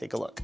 Take a look.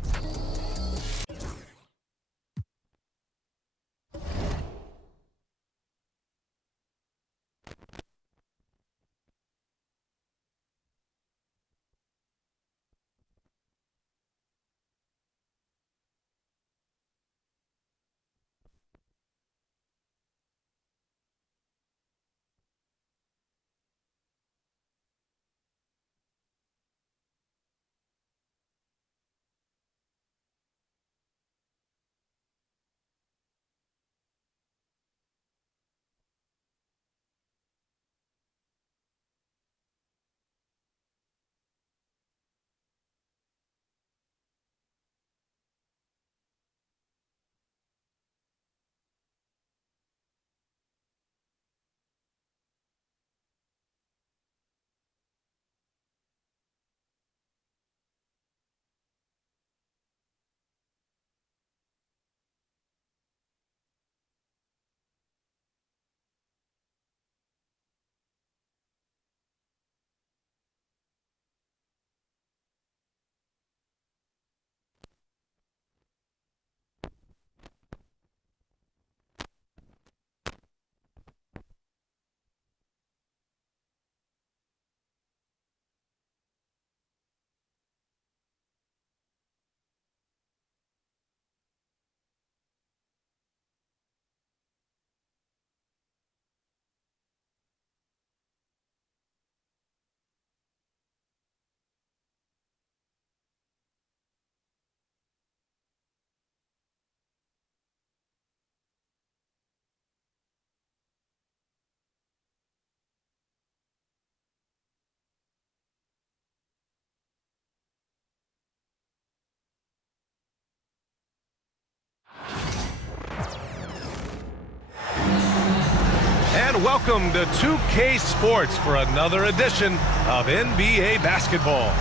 And welcome to 2K Sports for another edition of NBA basketball.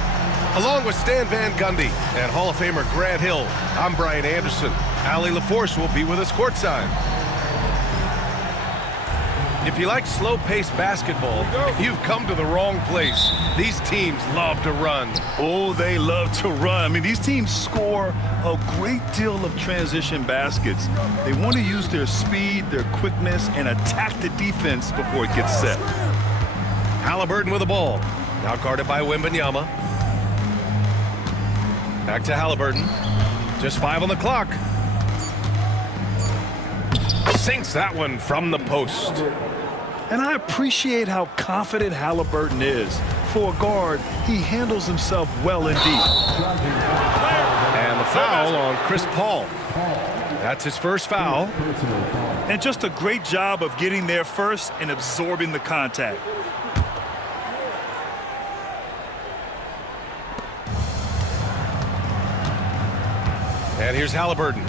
Along with Stan Van Gundy and Hall of Famer Grant Hill, I'm Brian Anderson. Allie LaForce will be with us courtside. If you like slow-paced basketball, you've come to the wrong place. These teams love to run. Oh, they love to run. I mean, these teams score a great deal of transition baskets. They want to use their speed, their quickness, and attack the defense before it gets set. Halliburton with the ball. Now guarded by Wembanyama. Back to Halliburton. Just 5 on the clock. Sinks that one from the post. And I appreciate how confident Halliburton is. For a guard, he handles himself well indeed. And the foul on Chris Paul. That's his first foul. And just a great job of getting there first and absorbing the contact. And here's Halliburton.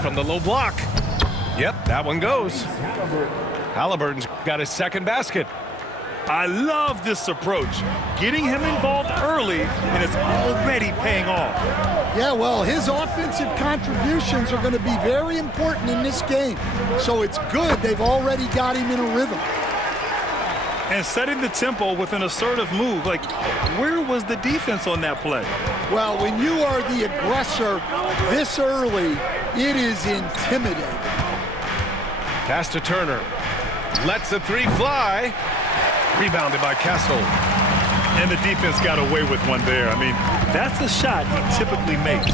From the low block. Yep, that one goes. Halliburton's got his second basket. I love this approach. Getting him involved early, and it's already paying off. Yeah, well, his offensive contributions are going to be very important in this game. So it's good they've already got him in a rhythm. And setting the tempo with an assertive move. Like, where was the defense on that play? Well, when you are the aggressor this early, it is intimidating. Pass to Turner. Lets the three fly. Rebounded by Castle. And the defense got away with one there. I mean, that's a shot he typically makes.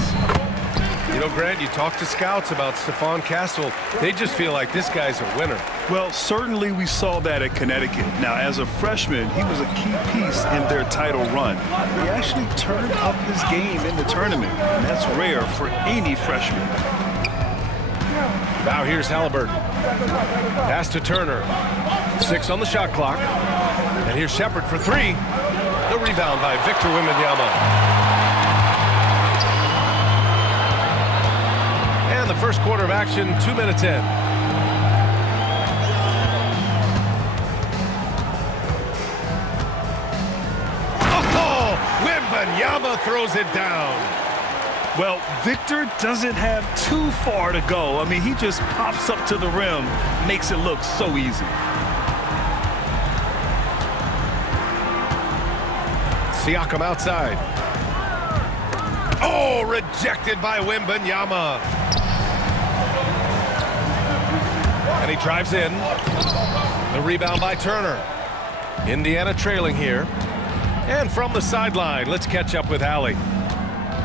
You know, Grant, you talk to scouts about Stephon Castle. They just feel like this guy's a winner. Well, certainly we saw that at Connecticut. Now, as a freshman, he was a key piece in their title run. He actually turned up his game in the tournament, and that's rare for any freshman. Now here's Halliburton. Pass to Turner. 6 on the shot clock. And here's Shepard for 3. The rebound by Victor Wembanyama. And the first quarter of action, 2 minutes in. Oh, Wembanyama throws it down. Well, Victor doesn't have too far to go. I mean, he just pops up to the rim, makes it look so easy. Siakam outside. Oh, rejected by Wembanyama. And he drives in. The rebound by Turner. Indiana trailing here. And from the sideline, let's catch up with Allie.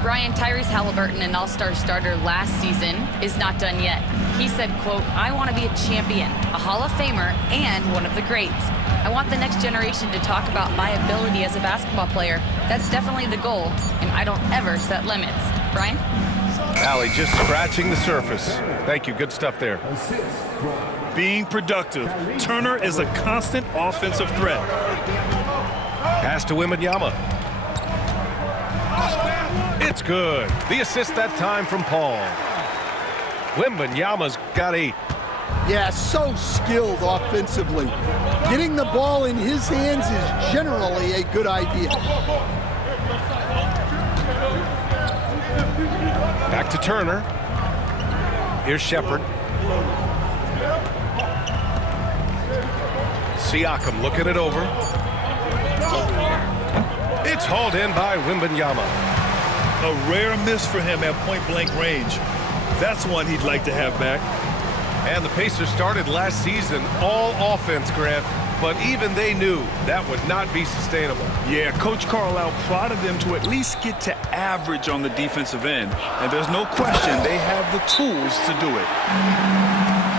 Brian, Tyrese Halliburton, an all-star starter last season, is not done yet. He said, quote, "I want to be a champion, a Hall of Famer, and one of the greats. I want the next generation to talk about my ability as a basketball player. That's definitely the goal, and I don't ever set limits." Brian? Allie just scratching the surface. Thank you. Good stuff there. Being productive. Turner is a constant offensive threat. Pass to Wembanyama. It's good. The assist that time from Paul. Wembanyama's got 8. Yeah, so skilled offensively. Getting the ball in his hands is generally a good idea. Back to Turner. Here's Shepherd. Siakam looking it over. It's hauled in by Wembanyama. A rare miss for him at point-blank range. That's one he'd like to have back. And the Pacers started last season all offense, Grant, but even they knew that would not be sustainable. Yeah, Coach Carlisle prodded them to at least get to average on the defensive end. And there's no question they have the tools to do it.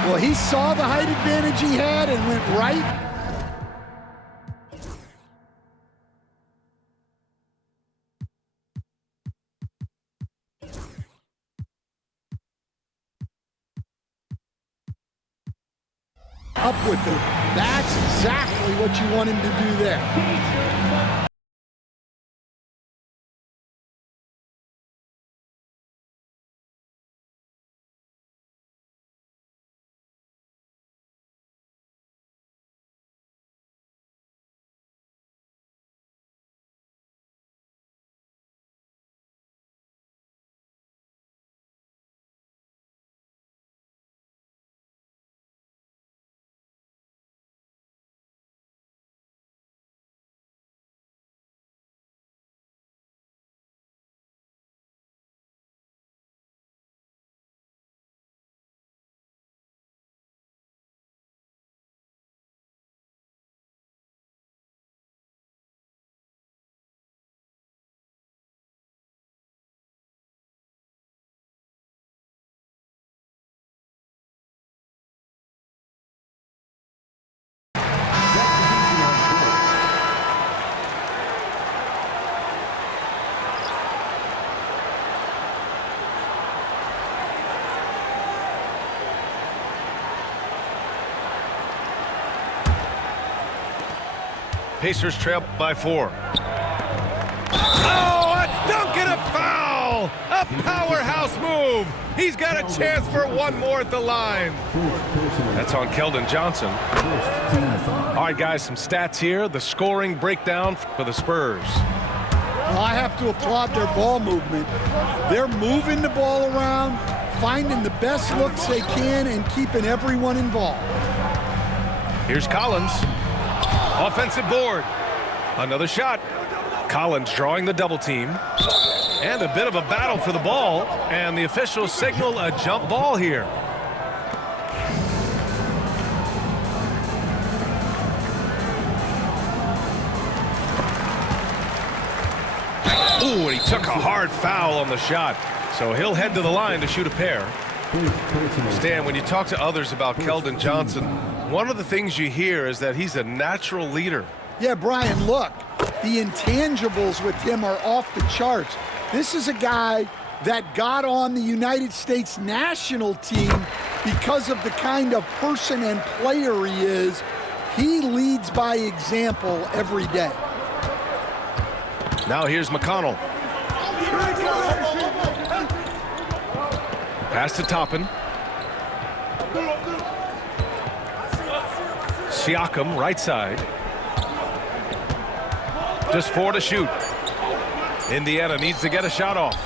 Well, he saw the height advantage he had and went right. Up with it. That's exactly what you want him to do there. Pacers trail by 4. Oh, a dunk and a foul! A powerhouse move! He's got a chance for one more at the line. That's on Keldon Johnson. All right, guys, some stats here. The scoring breakdown for the Spurs. Well, I have to applaud their ball movement. They're moving the ball around, finding the best looks they can, and keeping everyone involved. Here's Collins. Offensive board. Another shot. Collins drawing the double team. And a bit of a battle for the ball. And the officials signal a jump ball here. Ooh, and he took a hard foul on the shot. So he'll head to the line to shoot a pair. Stan, when you talk to others about Keldon Johnson, one of the things you hear is that he's a natural leader. Yeah, Brian, look, the intangibles with him are off the charts. This is a guy that got on the United States national team because of the kind of person and player he is. He leads by example every day. Now here's McConnell. Pass to Toppin. Siakam, right side. Just 4 to shoot. Indiana needs to get a shot off.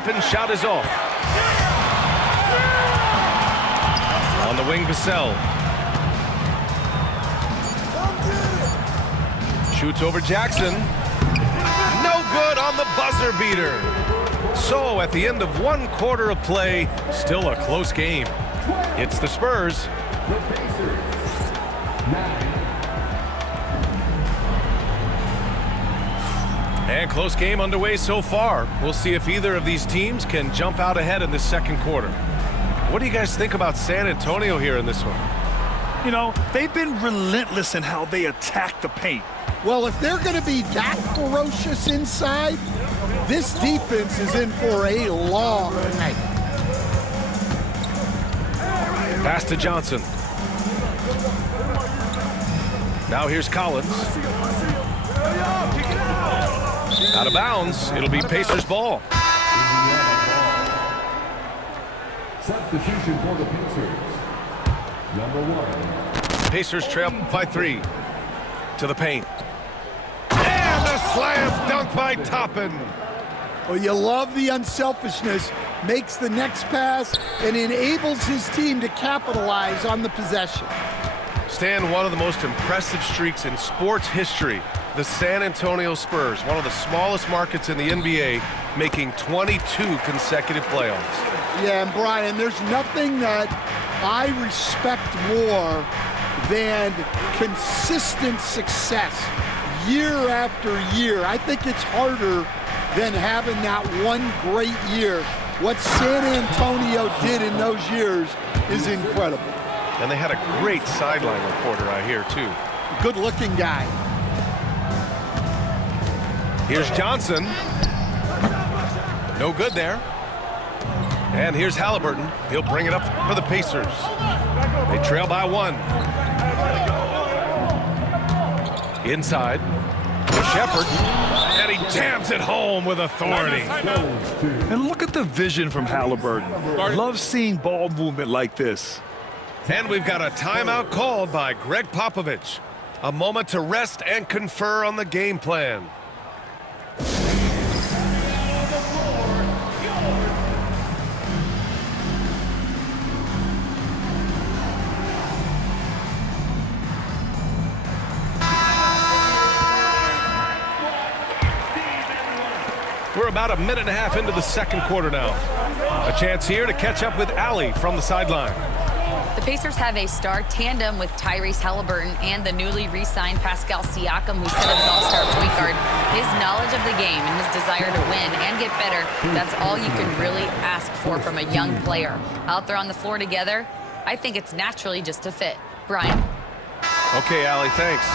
drop-in shot is off. On the wing, Vassell. Shoots over Jackson. No good on the buzzer beater. So at the end of 1 quarter of play, still a close game. It's the Spurs. And close game underway so far. We'll see if either of these teams can jump out ahead in the second quarter. What do you guys think about San Antonio here in this one? You know, they've been relentless in how they attack the paint. Well, if they're going to be that ferocious inside, this defense is in for a long night. Pass to Johnson. Now here's Collins. Out of bounds. It'll be Pacers ball. Substitution for the Pacers. Number 1. Pacers trail by 3. To the paint. And a slam dunk by Toppin. Well, you love the unselfishness, makes the next pass, and enables his team to capitalize on the possession. Stan, one of the most impressive streaks in sports history. The San Antonio Spurs, one of the smallest markets in the NBA, making 22 consecutive playoffs. Yeah, and Brian, there's nothing that I respect more than consistent success year after year. I think it's harder than having that one great year. What San Antonio did in those years is incredible. And they had a great sideline reporter, I hear, too. Good-looking guy. Here's Johnson. No good there. And here's Halliburton. He'll bring it up for the Pacers. They trail by 1. Inside. Shepard. And he jams it home with authority. And look at the vision from Halliburton. Love seeing ball movement like this. And we've got a timeout called by Greg Popovich. A moment to rest and confer on the game plan. We're about a minute and a half into the second quarter now. A chance here to catch up with Allie from the sideline. The Pacers have a star tandem with Tyrese Halliburton and the newly re-signed Pascal Siakam, who set his all-star point guard. His knowledge of the game and his desire to win and get better, that's all you can really ask for from a young player. Out there on the floor together, I think it's naturally just a fit. Brian. Okay, Allie, thanks.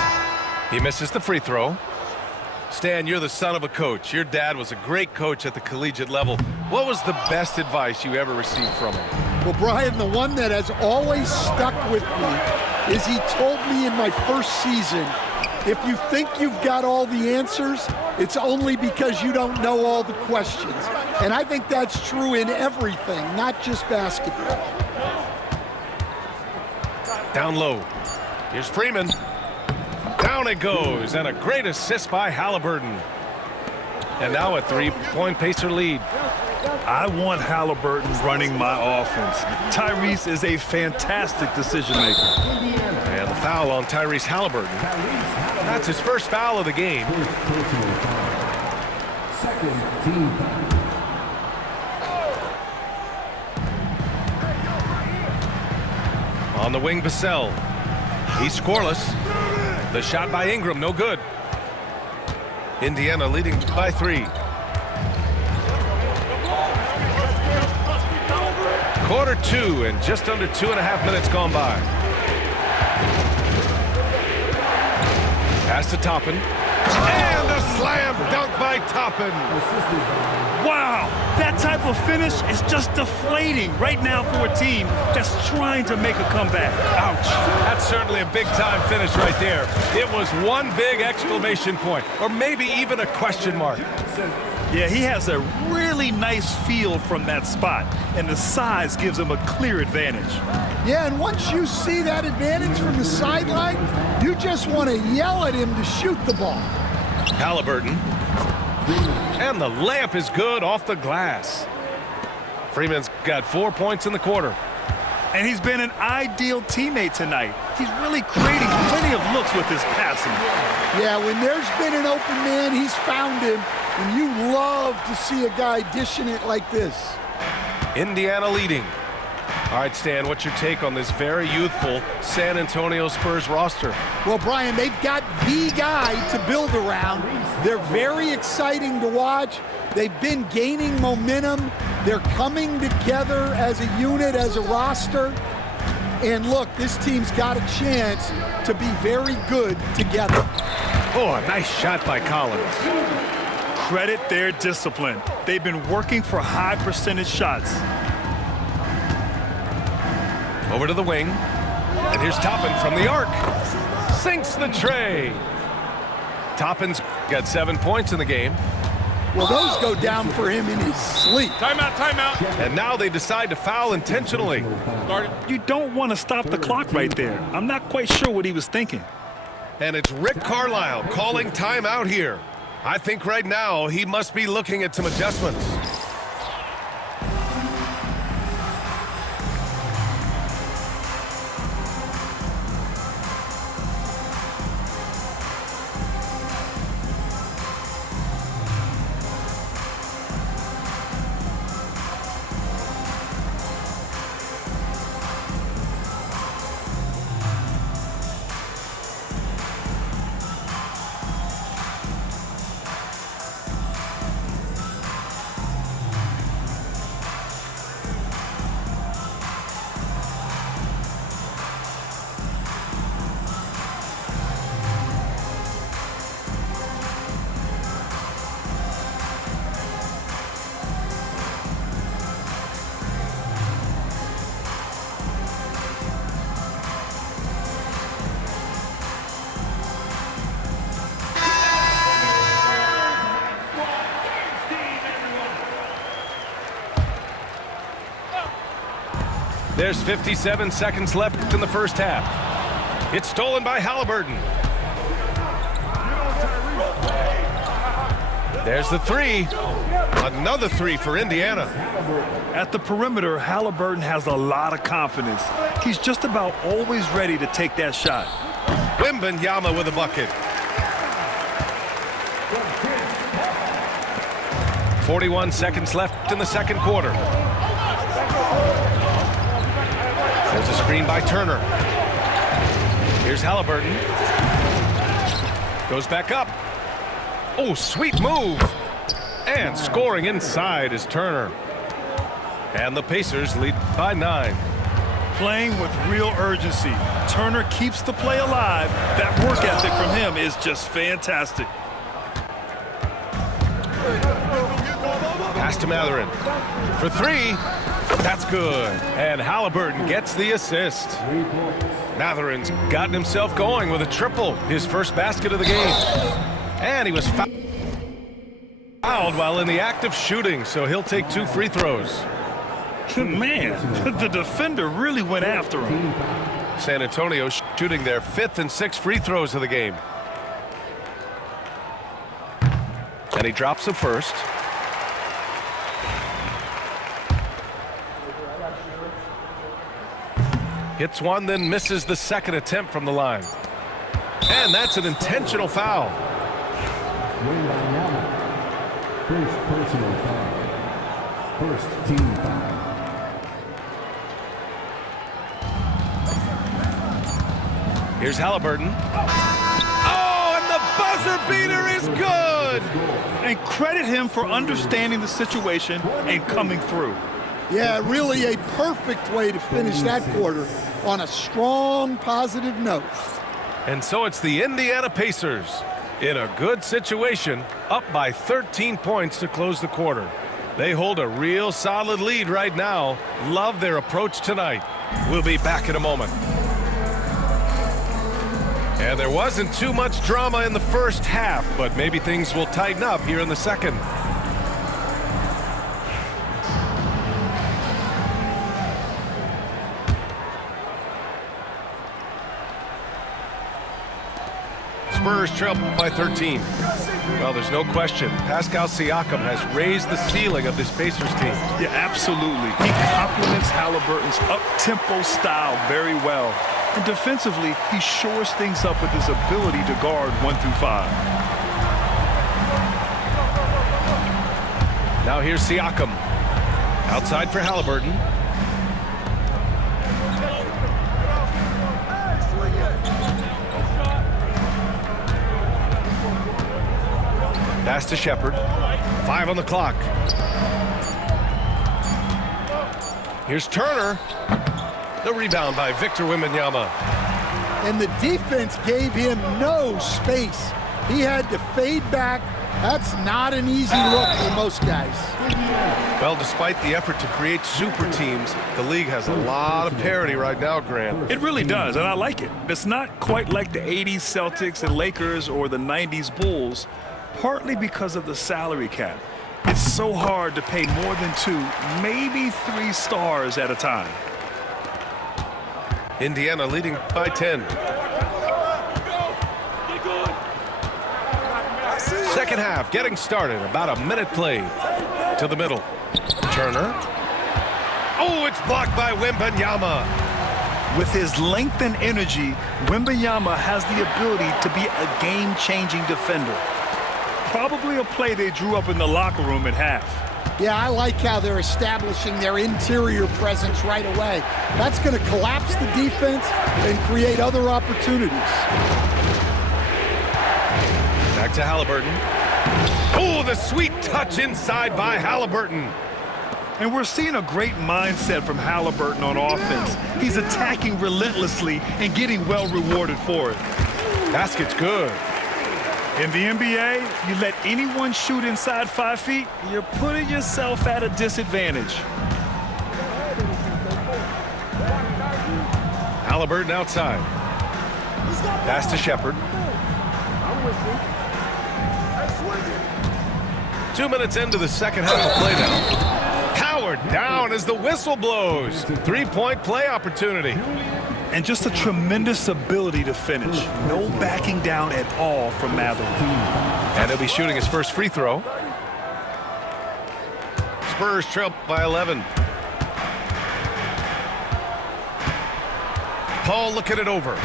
He misses the free throw. Stan, you're the son of a coach. Your dad was a great coach at the collegiate level. What was the best advice you ever received from him? Well, Brian, the one that has always stuck with me is he told me in my first season, if you think you've got all the answers, it's only because you don't know all the questions. And I think that's true in everything, not just basketball. Down low. Here's Freeman. Down it goes, and a great assist by Halliburton. And now a 3-point Pacer lead. I want Halliburton running my offense. Tyrese is a fantastic decision maker. And the foul on Tyrese Halliburton. That's his first foul of the game. Second team On the wing, Vassell. He's scoreless. The shot by Ingram, no good. Indiana leading by 3. Quarter 2 and just under 2.5 minutes gone by. Pass to Toppin. And a slam dunk by Toppin. Wow, that type of finish is just deflating right now for a team that's trying to make a comeback. Ouch. That's certainly a big-time finish right there. It was one big exclamation point, or maybe even a question mark. Yeah, he has a really nice feel from that spot, and the size gives him a clear advantage. Yeah, and once you see that advantage from the sideline, you just want to yell at him to shoot the ball. Halliburton. And the layup is good off the glass. Freeman's got 4 points in the quarter. And he's been an ideal teammate tonight. He's really creating plenty of looks with his passing. Yeah, when there's been an open man, he's found him. And you love to see a guy dishing it like this. Indiana leading. All right, Stan, what's your take on this very youthful San Antonio Spurs roster? Well, Brian, they've got the guy to build around. They're very exciting to watch. They've been gaining momentum. They're coming together as a unit, as a roster. And look, this team's got a chance to be very good together. Oh, a nice shot by Collins. Credit their discipline. They've been working for high percentage shots. Over to the wing. And here's Toppin from the arc. Sinks the tray. Toppin's got 7 points in the game. Well, those go down for him in his sleep. Timeout. And now they decide to foul intentionally. You don't want to stop the clock right there. I'm not quite sure what he was thinking. And it's Rick Carlisle calling timeout here. I think right now he must be looking at some adjustments. There's 57 seconds left in the first half. It's stolen by Halliburton. There's the three. Another three for Indiana. At the perimeter, Halliburton has a lot of confidence. He's just about always ready to take that shot. Wembanyama with a bucket. 41 seconds left in the second quarter. There's a screen by Turner. Here's Halliburton. Goes back up. Oh, sweet move. And scoring inside is Turner. And the Pacers lead by 9. Playing with real urgency. Turner keeps the play alive. That work ethic from him is just fantastic. Pass to Matherin. For three. That's good. And Halliburton gets the assist. Matherin's gotten himself going with a triple. His first basket of the game. And he was fouled while in the act of shooting, so he'll take 2 free throws. Man, the defender really went after him. San Antonio shooting their 5th and 6th free throws of the game. And he drops the first. Hits one, then misses the second attempt from the line. And that's an intentional foul. First personal foul. First team foul. Here's Halliburton. Oh, and the buzzer beater is good! And credit him for understanding the situation and coming through. Yeah, really a perfect way to finish that quarter on a strong, positive note. And so it's the Indiana Pacers in a good situation, up by 13 points to close the quarter. They hold a real solid lead right now. Love their approach tonight. We'll be back in a moment. And there wasn't too much drama in the first half, but maybe things will tighten up here in the second. Spurs trail by 13. Well, there's no question. Pascal Siakam has raised the ceiling of this Pacers team. Yeah, absolutely. He complements Halliburton's up-tempo style very well. And defensively, he shores things up with his ability to guard 1 through 5. Now here's Siakam. Outside for Halliburton. Pass to Shepherd. 5 on the clock. Here's Turner. The rebound by Victor Wembanyama. And the defense gave him no space. He had to fade back. That's not an easy look for most guys. Well, despite the effort to create super teams, the league has a lot of parity right now, Grant. It really does, and I like it. It's not quite like the 80s Celtics and Lakers or the 90s Bulls, partly because of the salary cap. It's so hard to pay more than 2, maybe 3 stars at a time. Indiana leading by 10. Second half getting started. About a minute played. To the middle. Turner. Oh, it's blocked by Wembanyama. With his length and energy, Wembanyama has the ability to be a game-changing defender. Probably a play they drew up in the locker room at half. Yeah, I like how they're establishing their interior presence right away. That's going to collapse the defense and create other opportunities. Back to Halliburton. Oh, the sweet touch inside by Halliburton. And we're seeing a great mindset from Halliburton on offense. He's attacking relentlessly and getting well rewarded for it. Basket's good. In the NBA, you let anyone shoot inside 5 feet, you're putting yourself at a disadvantage. Halliburton outside. Pass to Shepherd. 2 minutes into the second half of play now. Howard down as the whistle blows. 3-point play opportunity. And just a tremendous ability to finish. No backing down at all from Mather. And he'll be shooting his first free throw. Spurs trail by 11. Paul looking it over.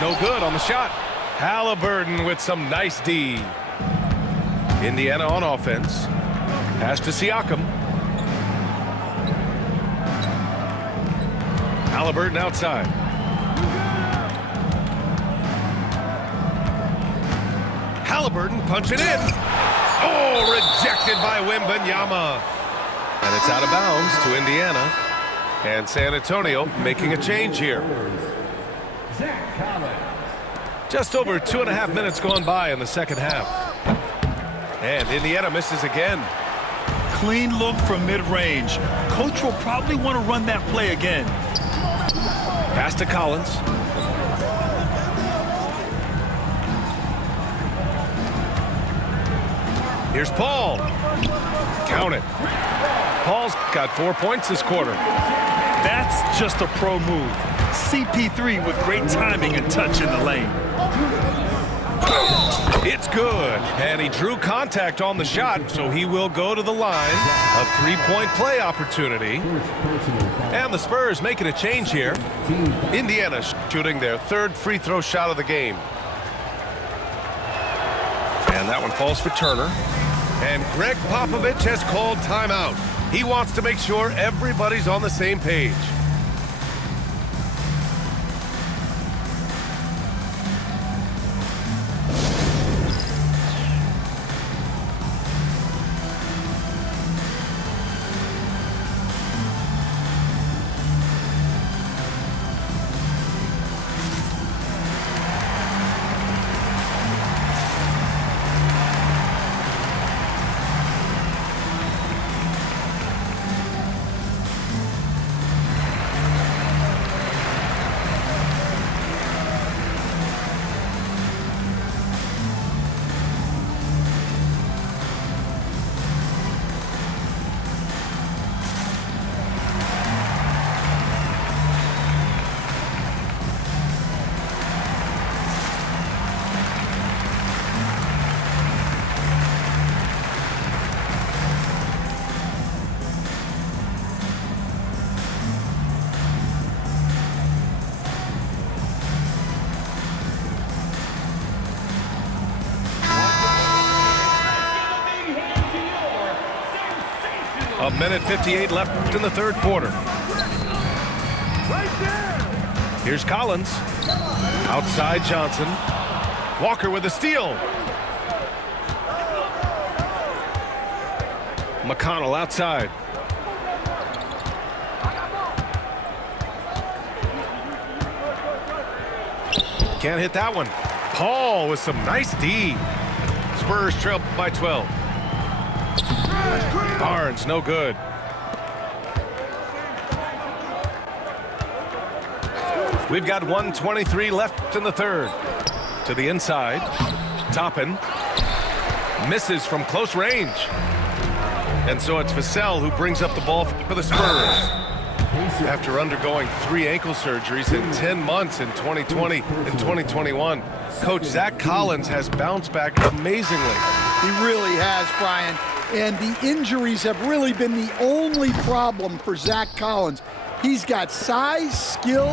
No good on the shot. Halliburton with some nice D. Indiana on offense. Pass to Siakam. Halliburton outside. Halliburton punching in. Oh, rejected by Wembanyama. And it's out of bounds to Indiana. And San Antonio making a change here. Just over 2.5 minutes gone by in the second half. And Indiana misses again. Clean look from mid-range. Coach will probably want to run that play again. Pass to Collins. Here's Paul. Count it. Paul's got 4 points this quarter. That's just a pro move. CP3 with great timing and touch in the lane. It's good. And he drew contact on the shot, so he will go to the line. A 3-point play opportunity. And the Spurs making a change here. Indiana shooting their third free throw shot of the game. And that one falls for Turner. And Greg Popovich has called timeout. He wants to make sure everybody's on the same page. A minute 58 left in the third quarter. Here's Collins. Outside Johnson. Walker with a steal. McConnell outside. Can't hit that one. Paul with some nice D. Spurs trail by 12. Barnes, no good. We've got 1:23 left in the third. To the inside. Toppin. Misses from close range. And so it's Vassell who brings up the ball for the Spurs. After undergoing 3 ankle surgeries in 10 months in 2020 and 2021, Coach Zach Collins has bounced back amazingly. He really has, Brian. And the injuries have really been the only problem for Zach Collins. He's got size, skill,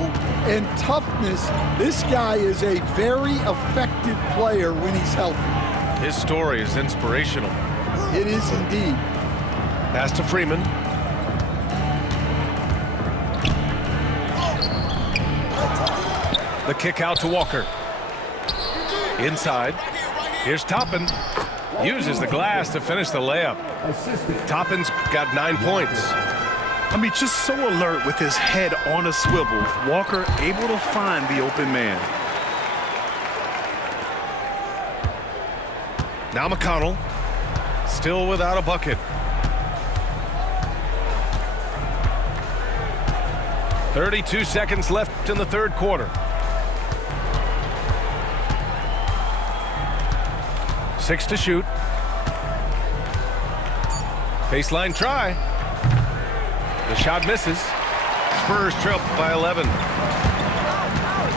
and toughness. This guy is a very effective player when he's healthy. His story is inspirational. It is indeed. Pass to Freeman. The kick out to Walker. Inside. Here's Toppin. Uses the glass to finish the layup. Toppin's got 9 points. I mean, just so alert with his head on a swivel. Walker able to find the open man. Now McConnell. Still without a bucket. 32 seconds left in the third quarter. 6 to shoot. Baseline try. The shot misses. Spurs trail by 11.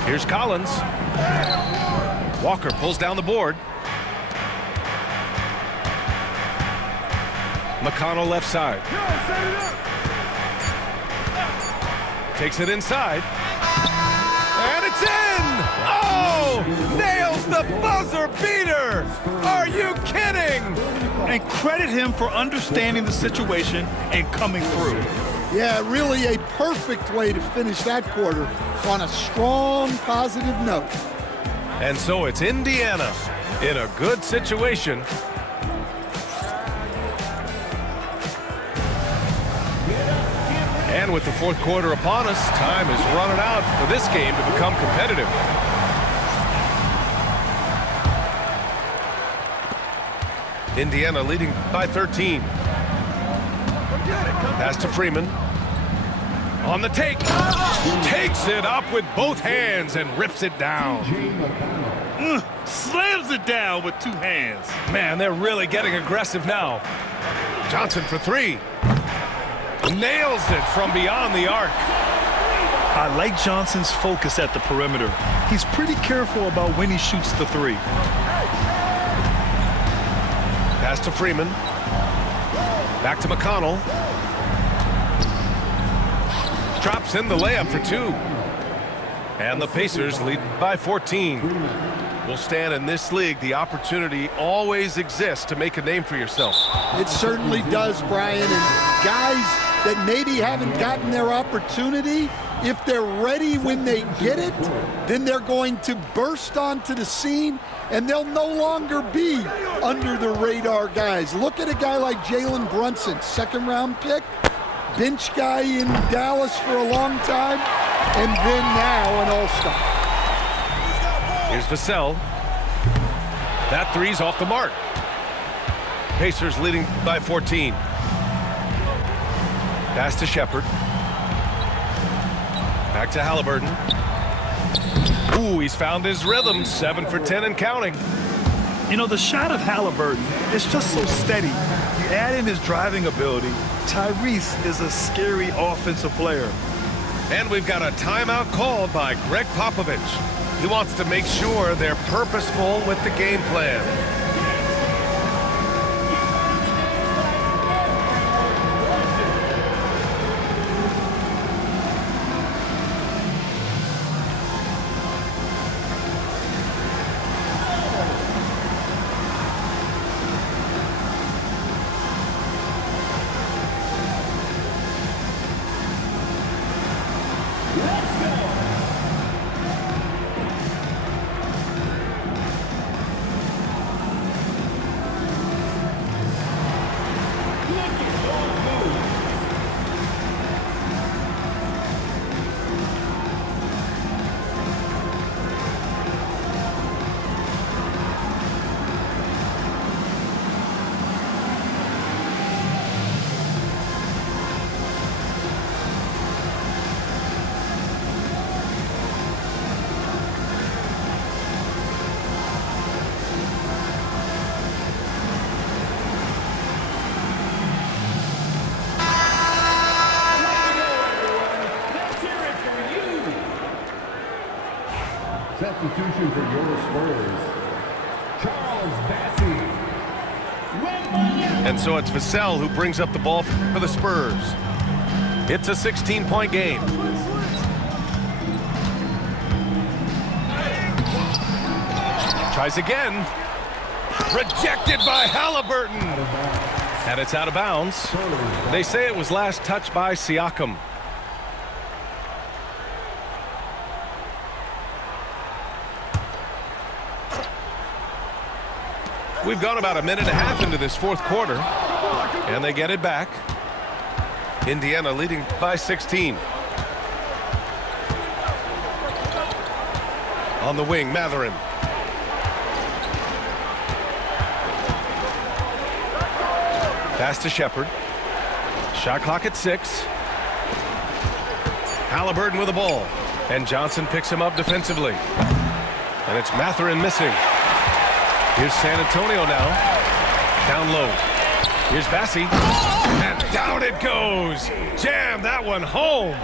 Here's Collins. Walker pulls down the board. McConnell left side. Takes it inside. And it's in! Oh! Nails the buzzer beater! Are you kidding? And credit him for understanding the situation and coming through. Yeah, really a perfect way to finish that quarter on a strong, positive note. And so it's Indiana in a good situation. And with the fourth quarter upon us, time is running out for this game to become competitive. Indiana leading by 13. Pass to Freeman. On the take. Takes it up with both hands and rips it down. Slams it down with 2 hands. Man, they're really getting aggressive now. Johnson for 3. Nails it from beyond the arc. I like Johnson's focus at the perimeter. He's pretty careful about when he shoots the 3. Pass to Freeman. Back to McConnell. Drops in the layup for 2. And the Pacers lead by 14. Will stand in this league. The opportunity always exists to make a name for yourself. It certainly does, Brian. And guys that maybe haven't gotten their opportunity, if they're ready when they get it, then they're going to burst onto the scene and they'll no longer be under the radar guys. Look at a guy like Jalen Brunson, 2nd round pick, bench guy in Dallas for a long time, and then now an all-star. Here's Vassell. That 3's off the mark. Pacers leading by 14. Pass to Shepard. Back to Halliburton. Ooh, he's found his rhythm. 7 for 10 and counting. You know, the shot of Halliburton is just so steady. You add in his driving ability. Tyrese is a scary offensive player. And we've got a timeout called by Greg Popovich. He wants to make sure they're purposeful with the game plan. Substitution for your Spurs, Charles Bassey. And so it's Vassell who brings up the ball for the Spurs. It's a 16-point game. Tries again. Rejected by Halliburton. And it's out of bounds. They say it was last touched by Siakam. We've gone about a minute and a half into this fourth quarter, and they get it back. Indiana leading by 16. On the wing, Mathurin. Pass to Shepard. Shot clock at 6. Halliburton with the ball, and Johnson picks him up defensively. And it's Mathurin missing. Here's San Antonio now. Down low. Here's Bassey. And down it goes. Jam that one home.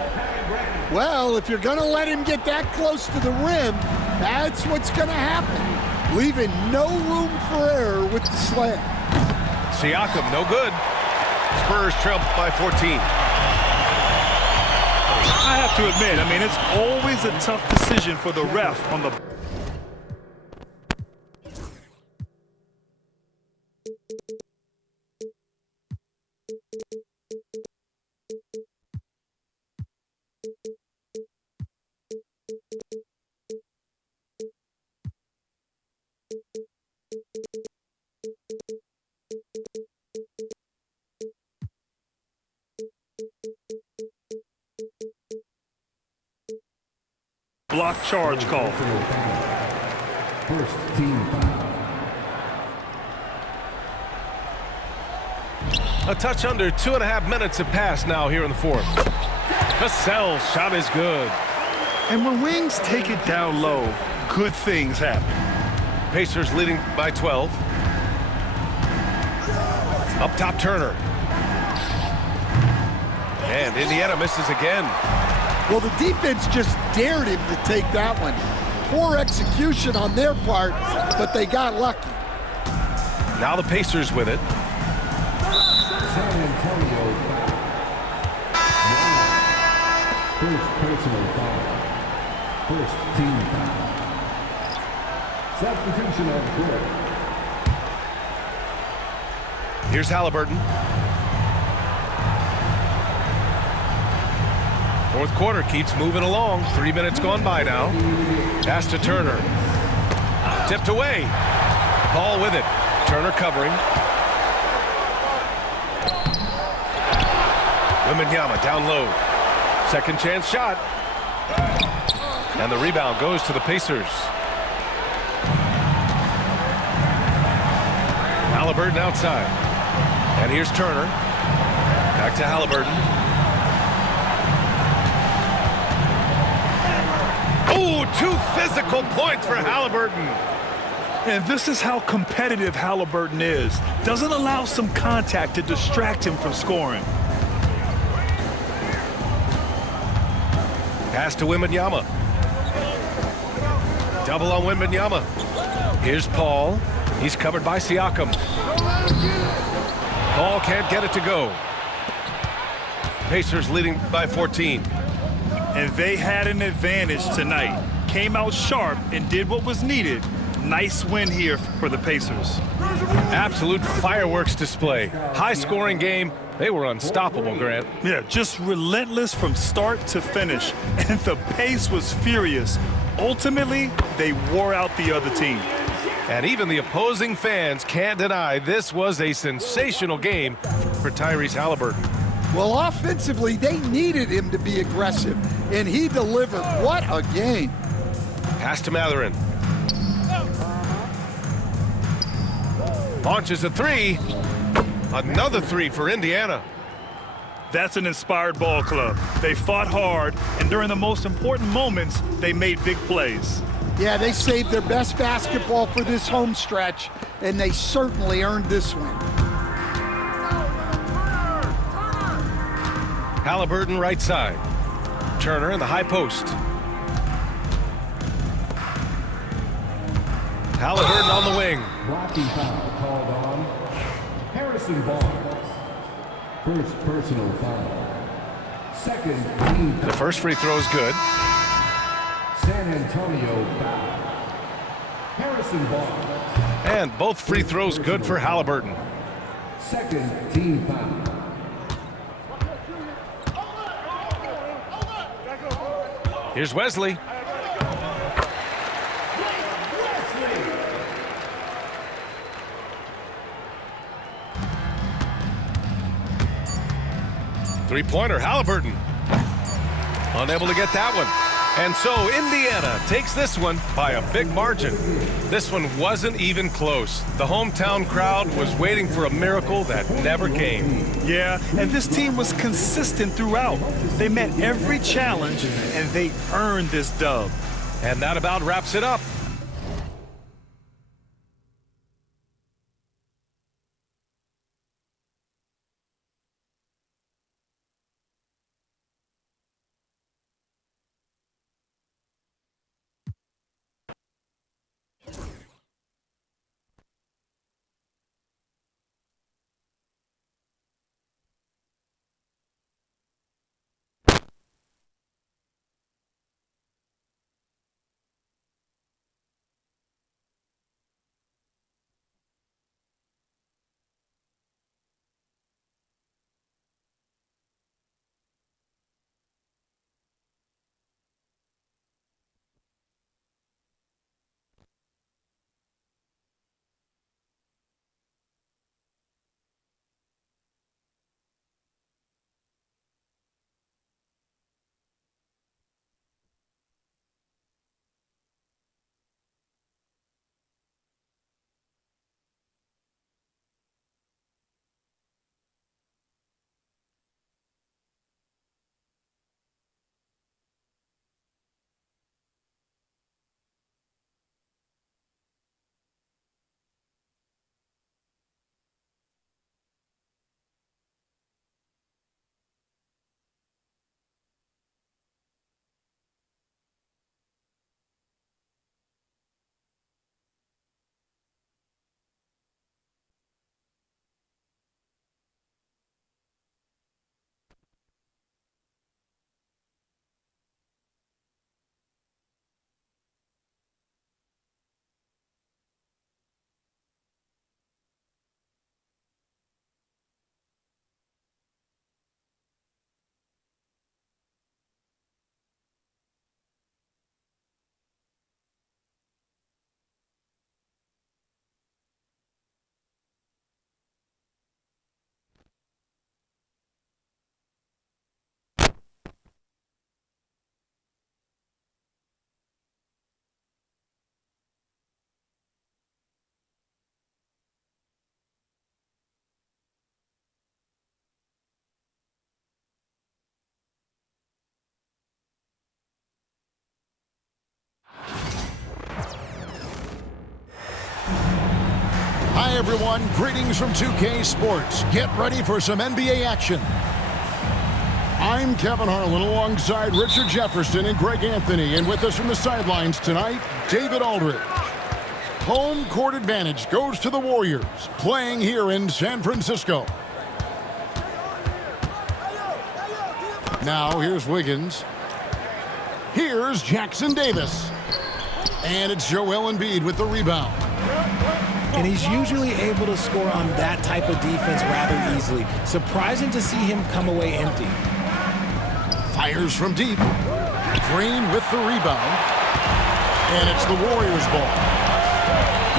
Well, if you're going to let him get that close to the rim, that's what's going to happen. Leaving no room for error with the slam. Siakam, no good. Spurs trail by 14. I have to admit, I mean, it's always a tough decision for the ref on the... block charge call. First team foul. A touch under 2.5 minutes have passed now here in the fourth. Vassell's shot is good. And when Wings take it down low, good things happen. Pacers leading by 12. Up top, Turner. And Indiana misses again. Well, the defense just dared him to take that one. Poor execution on their part, but they got lucky. Now the Pacers with it. San Antonio foul. First personal foul. First team foul. Substitution on the court. Here's Halliburton. Fourth quarter keeps moving along. 3 minutes gone by now. Pass to Turner. Tipped away. Ball with it. Turner covering. Wembanyama down low. Second chance shot. And the rebound goes to the Pacers. Halliburton outside. And here's Turner. Back to Halliburton. Oh, 2 physical points for Halliburton. And this is how competitive Halliburton is. Doesn't allow some contact to distract him from scoring. Pass to Wembanyama. Double on Wembanyama. Here's Paul. He's covered by Siakam. Paul can't get it to go. Pacers leading by 14. And they had an advantage tonight. Came out sharp and did what was needed. Nice win here for the Pacers. Absolute fireworks display. High-scoring game. They were unstoppable, Grant. Yeah, just relentless from start to finish. And the pace was furious. Ultimately, they wore out the other team. And even the opposing fans can't deny this was a sensational game for Tyrese Halliburton. Well, offensively, they needed him to be aggressive, and he delivered. What a game. Pass to Mathurin. Launches a 3. Another 3 for Indiana. That's an inspired ball club. They fought hard, and during the most important moments, they made big plays. Yeah, they saved their best basketball for this home stretch, and they certainly earned this win. Halliburton right side. Turner in the high post. Halliburton on the wing. Rocky foul called on Harrison Barnes. First personal foul. Second team The first free throw is good. San Antonio foul. Harrison Barnes. And both free throws good for Halliburton. Second team foul. Here's Wesley. Three-pointer, Halliburton. Unable to get that one. And so Indiana takes this one by a big margin. This one wasn't even close. The hometown crowd was waiting for a miracle that never came. Yeah, and this team was consistent throughout. They met every challenge, and they earned this dub. And that about wraps it up. Hi, everyone. Greetings from 2K Sports. Get ready for some NBA action. I'm Kevin Harlan alongside Richard Jefferson and Greg Anthony. And with us from the sidelines tonight, David Aldridge. Home court advantage goes to the Warriors, playing here in San Francisco. Now, here's Wiggins. Here's Jackson Davis. And it's Joel Embiid with the rebound. And he's usually able to score on that type of defense rather easily. Surprising to see him come away empty. Fires from deep. Green with the rebound. And it's the Warriors' ball.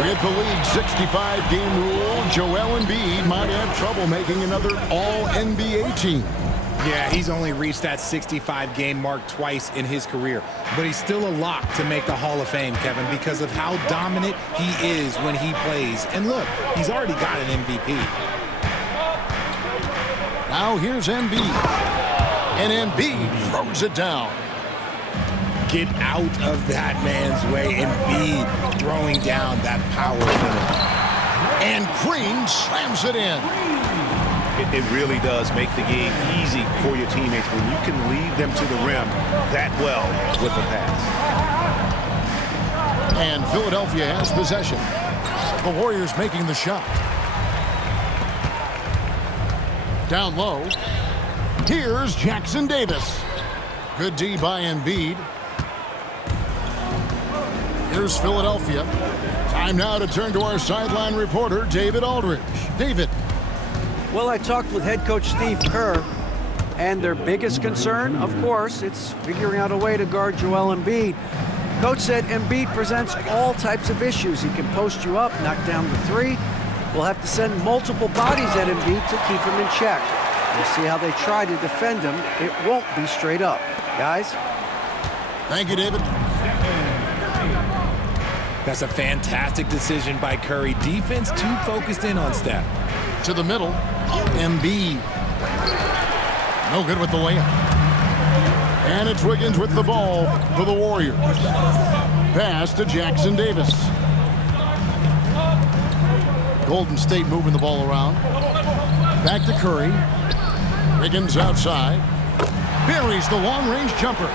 With the league 65-game rule, Joel Embiid might have trouble making another All-NBA team. Yeah, he's only reached that 65-game mark twice in his career. But he's still a lock to make the Hall of Fame, Kevin, because of how dominant he is when he plays. And look, he's already got an MVP. Now here's Embiid. And Embiid throws it down. Get out of that man's way. Embiid throwing down that power hitter. And Green slams it in. It really does make the game easy for your teammates when you can lead them to the rim that well with a pass. And Philadelphia has possession. The Warriors making the shot. Down low. Here's Jackson Davis. Good D by Embiid. Here's Philadelphia. Time now to turn to our sideline reporter, David Aldridge. David. Well, I talked with head coach Steve Kerr, and their biggest concern, of course, it's figuring out a way to guard Joel Embiid. Coach said Embiid presents all types of issues. He can post you up, knock down the three. We'll have to send multiple bodies at Embiid to keep him in check. We'll see how they try to defend him. It won't be straight up. Guys? Thank you, David. That's a fantastic decision by Curry. Defense too focused in on Steph. To the middle. Embiid. No good with the layup. And it's Wiggins with the ball for the Warriors. Pass to Jackson Davis. Golden State moving the ball around. Back to Curry. Wiggins outside. Buries the long-range jumper.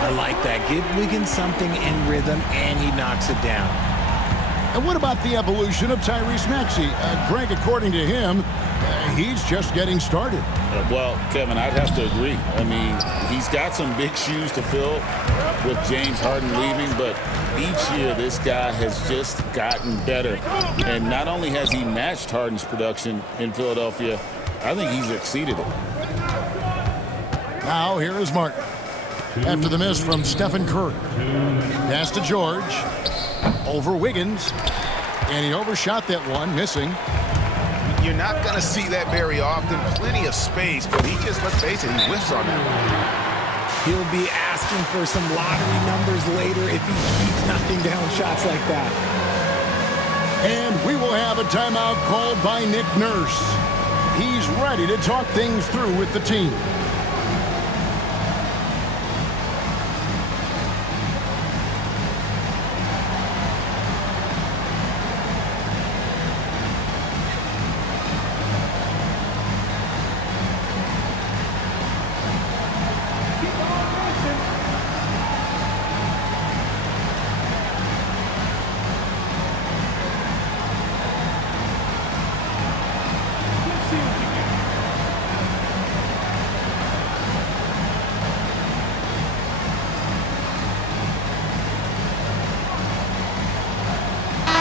I like that. Give Wiggins something in rhythm, and he knocks it down. And what about the evolution of Tyrese Maxey? Greg, according to him, he's just getting started. Well, Kevin, I'd have to agree. I mean, he's got some big shoes to fill with James Harden leaving, but each year this guy has just gotten better. And not only has he matched Harden's production in Philadelphia, I think he's exceeded it. Now here is Martin. After the miss from Stephen Curry. Pass to George. Over Wiggins. And he overshot that one, missing. You're not going to see that very often. Plenty of space, but he just, let's face it, he whiffs on that. He'll be asking for some lottery numbers later if he keeps knocking down shots like that. And we will have a timeout called by Nick Nurse. He's ready to talk things through with the team.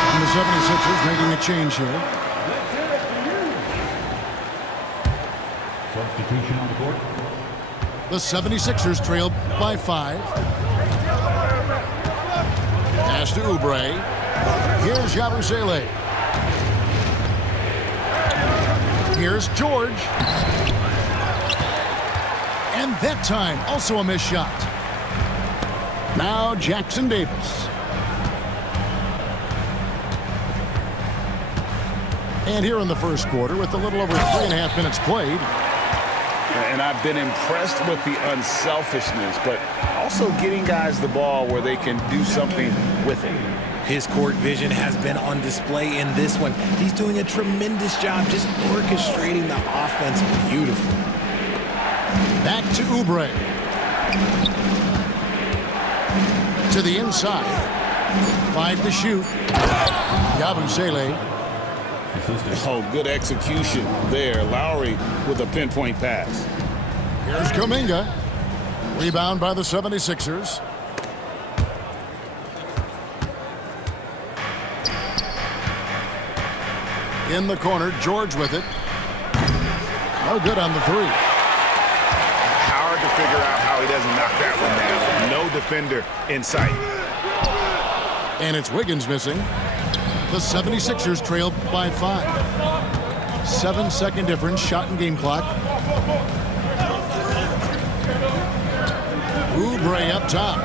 And the 76ers making a change here. Substitution on the court. The 76ers trail by 5. Pass to Oubre. Here's Yabusele. Here's George. And that time, also a missed shot. Now Jackson Davis. And here in the first quarter, with a little over 3.5 minutes played. And I've been impressed with the unselfishness, but also getting guys the ball where they can do something with it. His court vision has been on display in this one. He's doing a tremendous job just orchestrating the offense beautifully. Back to Oubre. To the inside. 5 to shoot. Yabusele. Oh, good execution there. Lowry with a pinpoint pass. Here's Kuminga. Rebound by the 76ers. In the corner, George with it. No good on the 3. Hard to figure out how he doesn't knock that one down. No defender in sight. And it's Wiggins missing. The 76ers trail by 5. 7-second difference, shot and game clock. Oubre up top.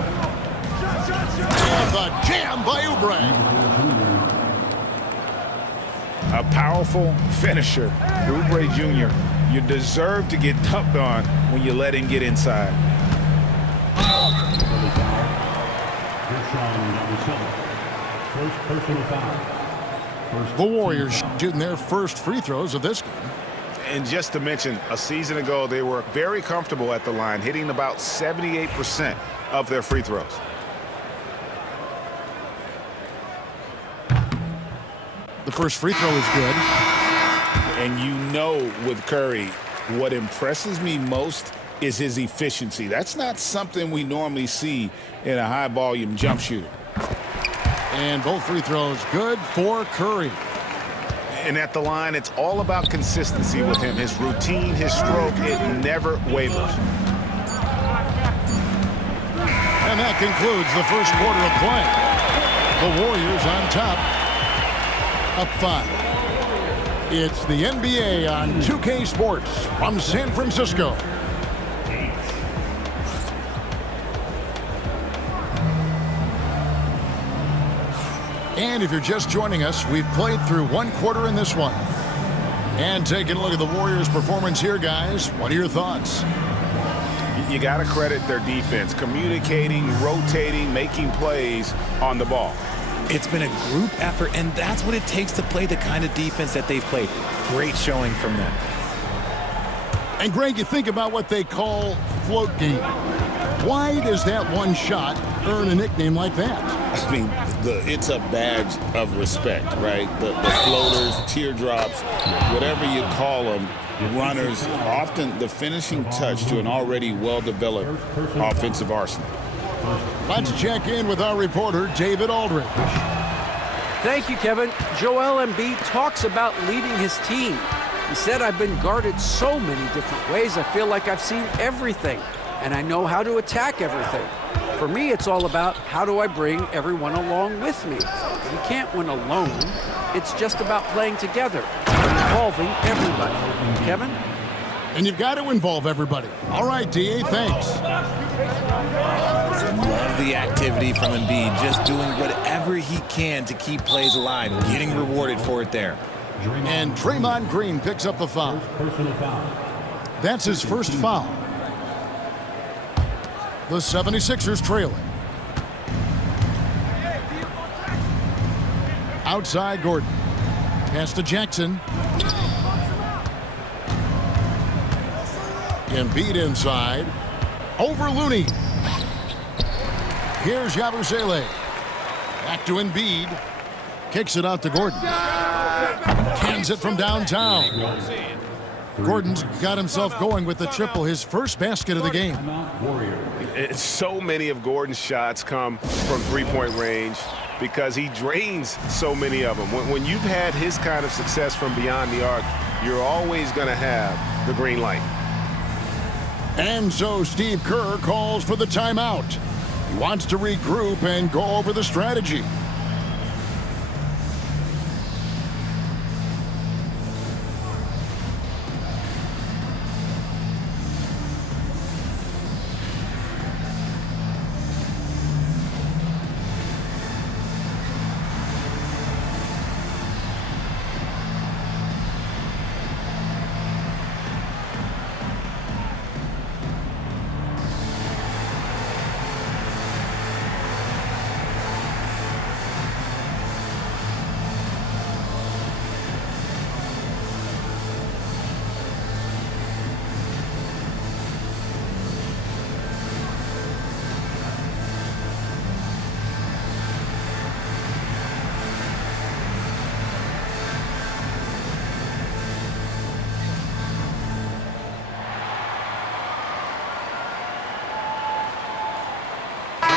And the jam by Oubre. A powerful finisher. Oubre Jr., you deserve to get dumped on when you let him get inside. First personal foul. The Warriors shooting their first free throws of this game. And just to mention, a season ago, they were very comfortable at the line, hitting about 78% of their free throws. The first free throw is good. And you know with Curry, what impresses me most is his efficiency. That's not something we normally see in a high-volume jump shooter. And both free throws good for Curry. And at the line, it's all about consistency with him. His routine, his stroke, it never wavers. And that concludes the first quarter of play. The Warriors on top, up 5. It's the NBA on 2K Sports from San Francisco. And if you're just joining us, we've played through one quarter in this one. And taking a look at the Warriors' performance here, guys. What are your thoughts? You got to credit their defense, communicating, rotating, making plays on the ball. It's been a group effort, and that's what it takes to play the kind of defense that they've played. Great showing from them. And Greg, you think about what they call float game. Why does that one shot earn a nickname like that? I mean, it's a badge of respect, right? The floaters, teardrops, whatever you call them, runners, often the finishing touch to an already well-developed offensive arsenal. Let's check in with our reporter, David Aldridge. Thank you, Kevin. Joel Embiid talks about leading his team. He said, I've been guarded so many different ways. I feel like I've seen everything, and I know how to attack everything. For me, it's all about how do I bring everyone along with me. You can't win alone. It's just about playing together, involving everybody. Kevin? And you've got to involve everybody. All right, D.A., thanks. Love the activity from Embiid, just doing whatever he can to keep plays alive, getting rewarded for it there. And Draymond Green picks up the foul. That's his first foul. The 76ers trailing. Outside Gordon. Pass to Jackson. Embiid inside. Over Looney. Here's Yabusele. Back to Embiid. Kicks it out to Gordon. Cans it from downtown. Gordon's got himself going with the triple, his first basket of the game. So many of Gordon's shots come from three-point range because he drains so many of them. When you've had his kind of success from beyond the arc, you're always going to have the green light. And so Steve Kerr calls for the timeout. He wants to regroup and go over the strategy.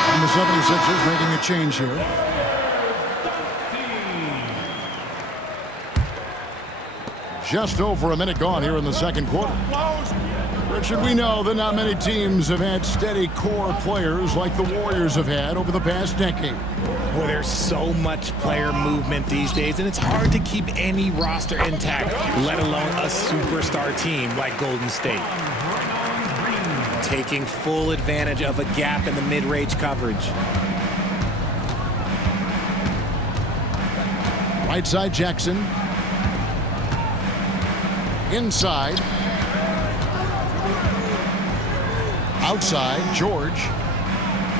And the 76ers making a change here. Just over a minute gone here in the second quarter. Richard, we know that not many teams have had steady core players like the Warriors have had over the past decade. Well, there's so much player movement these days, and it's hard to keep any roster intact, let alone a superstar team like Golden State. Taking full advantage of a gap in the mid-range coverage. Right side Jackson. Inside. Outside George.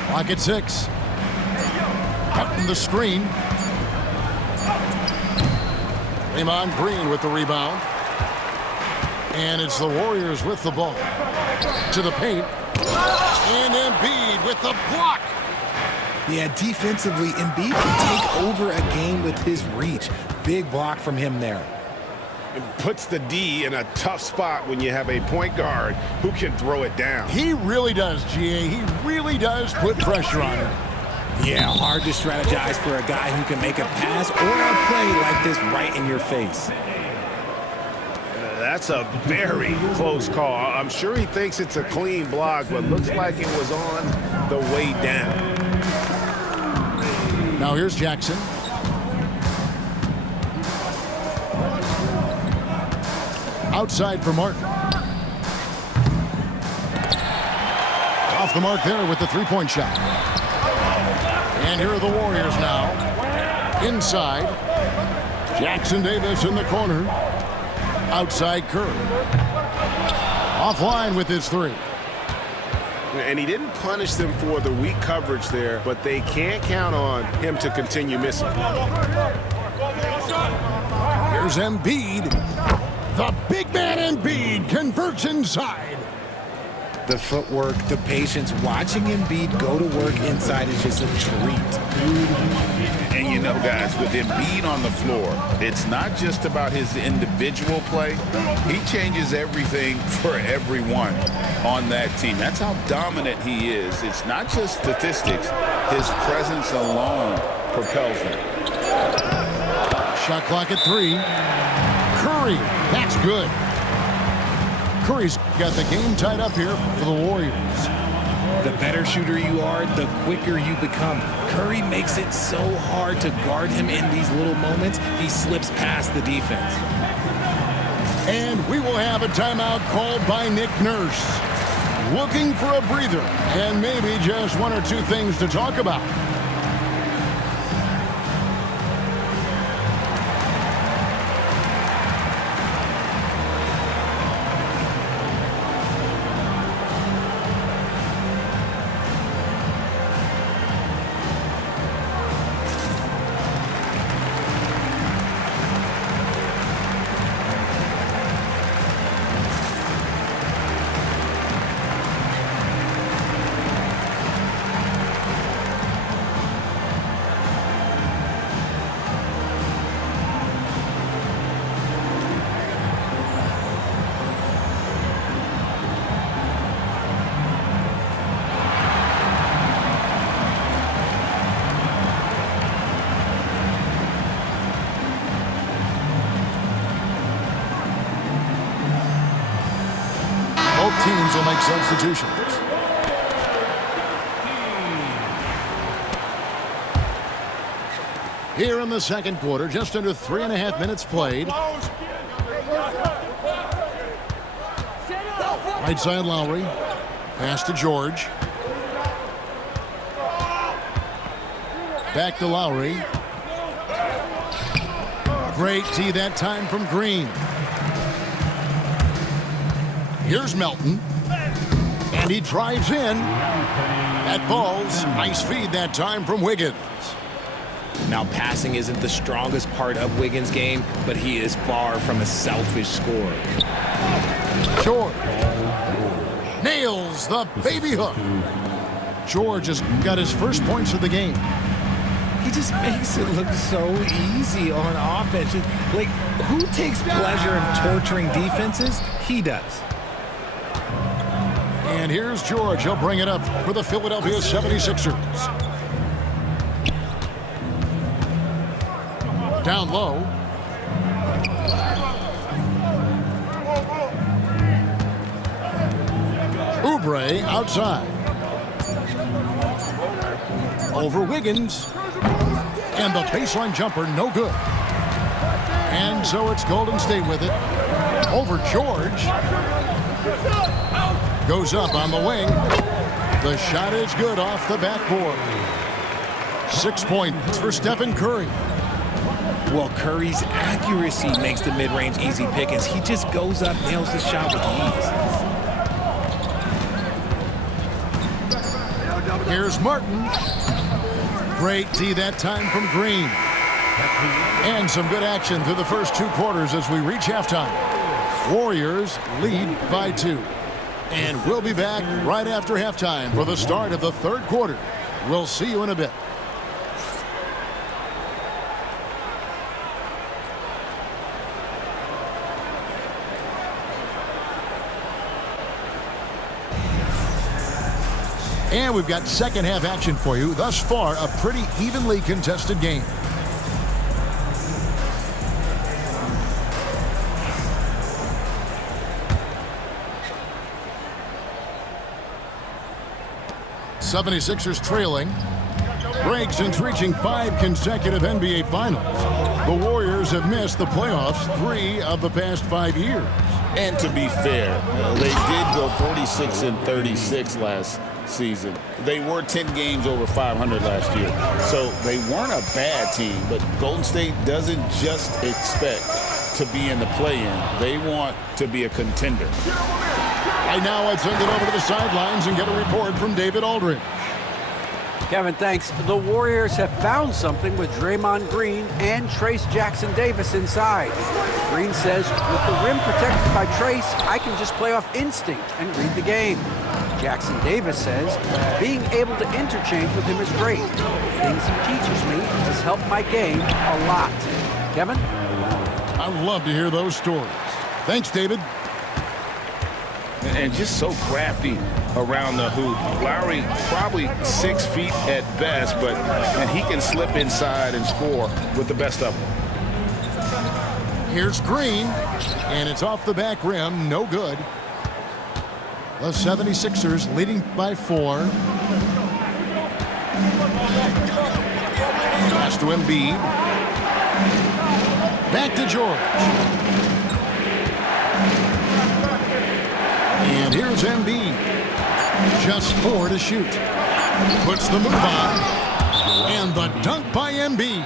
Clock at 6. Cutting the screen. Draymond Green with the rebound. And it's the Warriors with the ball. To the paint. And Embiid with the block. Yeah, defensively, Embiid can take over a game with his reach. Big block from him there. It puts the D in a tough spot when you have a point guard who can throw it down. He really does, GA. He really does put pressure on him. Yeah, hard to strategize for a guy who can make a pass or a play like this right in your face. That's a very close call. I'm sure he thinks it's a clean block, but looks like it was on the way down. Now here's Jackson. Outside for Martin. Off the mark there with the three-point shot. And here are the Warriors now. Inside. Jackson Davis in the corner. Outside Curry. Offline with his three. And he didn't punish them for the weak coverage there, but they can't count on him to continue missing. Here's Embiid. The big man Embiid converts inside. The footwork, the patience, watching Embiid go to work inside is just a treat. And you know, guys, with Embiid on the floor, it's not just about his individual play. He changes everything for everyone on that team. That's how dominant he is. It's not just statistics. His presence alone propels them. Shot clock at 3. Curry, that's good. Curry's got the game tied up here for the Warriors. The better shooter you are, the quicker you become. Curry makes it so hard to guard him in these little moments. He slips past the defense. And we will have a timeout called by Nick Nurse. Looking for a breather and maybe just one or two things to talk about. Both teams will make substitutions. Here in the second quarter, just under 3.5 minutes played. Right side Lowry. Pass to George. Back to Lowry. Great tee that time from Green. Here's Melton. And he drives in. That falls. Nice feed that time from Wiggins. Now, passing isn't the strongest part of Wiggins' game, but he is far from a selfish scorer. George nails the baby hook. George has got his first points of the game. He just makes it look so easy on offense. Like, who takes pleasure in torturing defenses? He does. And here's George. He'll bring it up for the Philadelphia 76ers. Down low. Oubre outside. Over Wiggins. And the baseline jumper, no good. And so it's Golden State with it. Over George. Goes up on the wing. The shot is good off the backboard. 6 points for Stephen Curry. Well, Curry's accuracy makes the mid-range easy pickings. He just goes up, nails the shot with ease. Here's Martin. Great tee that time from Green. And some good action through the first 2 quarters as we reach halftime. Warriors lead by 2. And we'll be back right after halftime for the start of the third quarter. We'll see you in a bit. And we've got second half action for you. Thus far, a pretty evenly contested game. '76ers trailing. Breaks since reaching 5 consecutive NBA Finals. The Warriors have missed the playoffs 3 of the past 5 years. And to be fair, they did go 46-36 last season. They were 10 games over 500 last year. So they weren't a bad team, but Golden State doesn't just expect to be in the play-in. They want to be a contender. Right now, I'd send it over to the sidelines and get a report from David Aldridge. Kevin, thanks. The Warriors have found something with Draymond Green and Trace Jackson Davis inside. Green says, with the rim protected by Trace, I can just play off instinct and read the game. Jackson Davis says, being able to interchange with him is great. The things he teaches me has helped my game a lot. Kevin? I love to hear those stories. Thanks, David. And just so crafty around the hoop. Lowry probably 6 feet at best, and he can slip inside and score with the best of them. Here's Green, and it's off the back rim, no good. The 76ers leading by 4. Pass to Embiid. Back to George. And here's Embiid. Just 4 to shoot. Puts the move on. And the dunk by Embiid.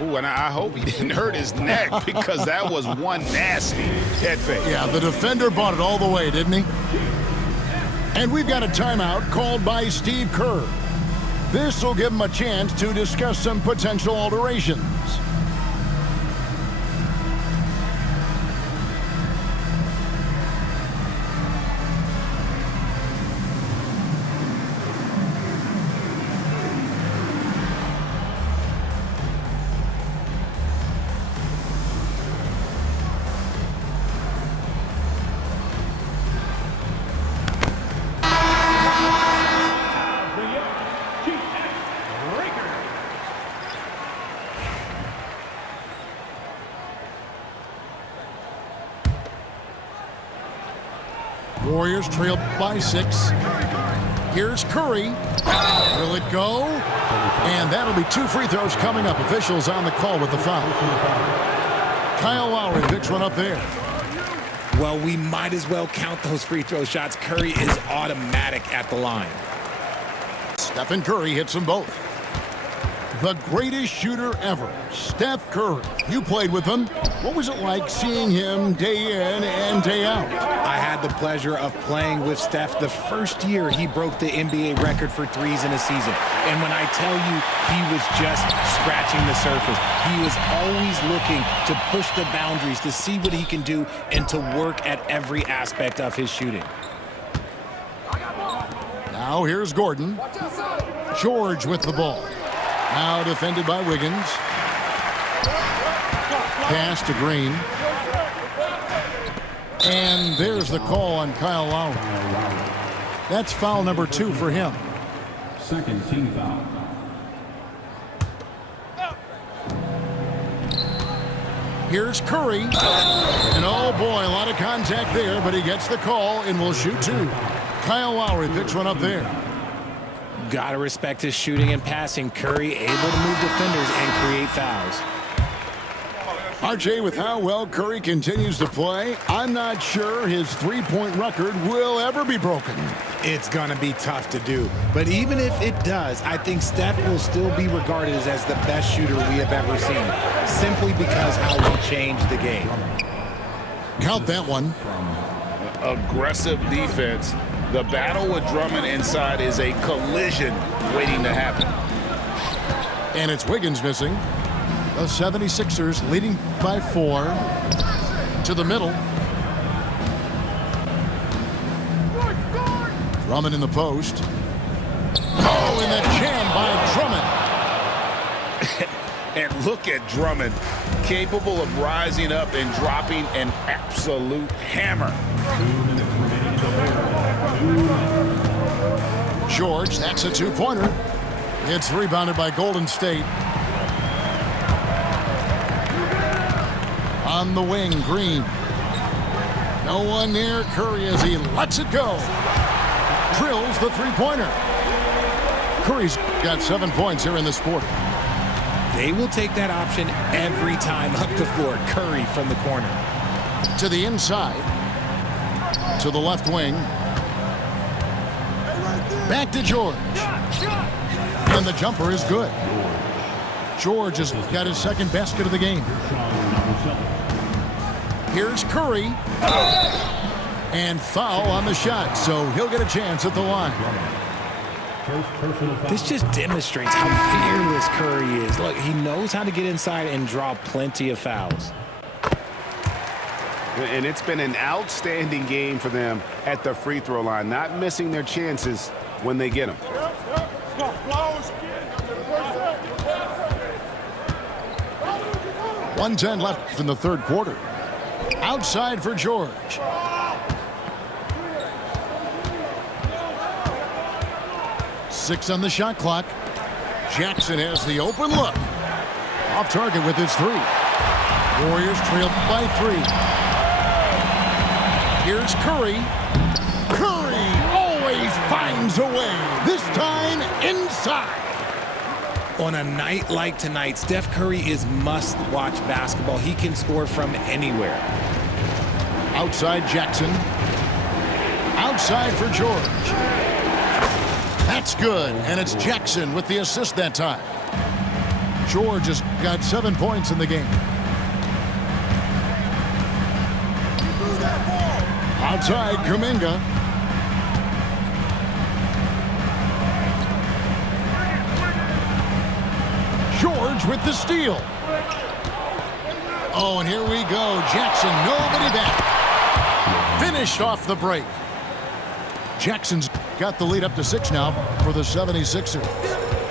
Ooh, and I hope he didn't hurt his neck because that was one nasty head fake. Yeah, the defender bought it all the way, didn't he? And we've got a timeout called by Steve Kerr. This will give him a chance to discuss some potential alterations. Warriors trail by 6. Here's Curry. Will it go? And that'll be 2 free throws coming up. Officials on the call with the foul. Kyle Lowry picks one up there. Well, we might as well count those free throw shots. Curry is automatic at the line. Stephen Curry hits them both. The greatest shooter ever, Steph Curry. You played with him. What was it like seeing him day in and day out? I had the pleasure of playing with Steph the first year he broke the NBA record for threes in a season. And when I tell you he was just scratching the surface, he was always looking to push the boundaries, to see what he can do, and to work at every aspect of his shooting. Now here's Gordon. George with the ball. Now defended by Wiggins. Pass to Green. And there's the call on Kyle Lowry. That's foul number 2 for him. Second team foul. Here's Curry. And oh boy, a lot of contact there, but he gets the call and will shoot 2. Kyle Lowry picks one up there. Gotta respect his shooting and passing. Curry able to move defenders and create fouls. RJ, with how well Curry continues to play, I'm not sure his three-point record will ever be broken. It's gonna be tough to do. But even if it does, I think Steph will still be regarded as the best shooter we have ever seen, simply because how he changed the game. Count that one. Aggressive defense. The battle with Drummond inside is a collision waiting to happen. And it's Wiggins missing. The 76ers leading by 4 to the middle. Drummond in the post. Oh, Oh, and the jam by Drummond. And look at Drummond, capable of rising up and dropping an absolute hammer. George, that's a two-pointer. It's rebounded by Golden State. On the wing, Green. No one near Curry as he lets it go. Drills the three-pointer. Curry's got 7 points here in this quarter. They will take that option every time up the floor. Curry from the corner. To the inside. To the left wing. Back to George. And the jumper is good. George has got his second basket of the game. Here's Curry. And foul on the shot, so he'll get a chance at the line. This just demonstrates how fearless Curry is. Look, he knows how to get inside and draw plenty of fouls. And it's been an outstanding game for them at the free throw line, not missing their chances when they get them. .110 left in the third quarter. Outside for George. Six on the shot clock. Jackson has the open look. Off target with his three. Warriors trail by 3. Here's Curry. Curry always finds a way. This time inside. On a night like tonight, Steph Curry is must-watch basketball. He can score from anywhere. Outside Jackson. Outside for George. That's good, and it's Jackson with the assist that time. George has got 7 points in the game. Outside Kuminga. George with the steal. Oh, and here we go. Jackson, nobody back. Finished off the break. Jackson's got the lead up to 6 now for the 76ers.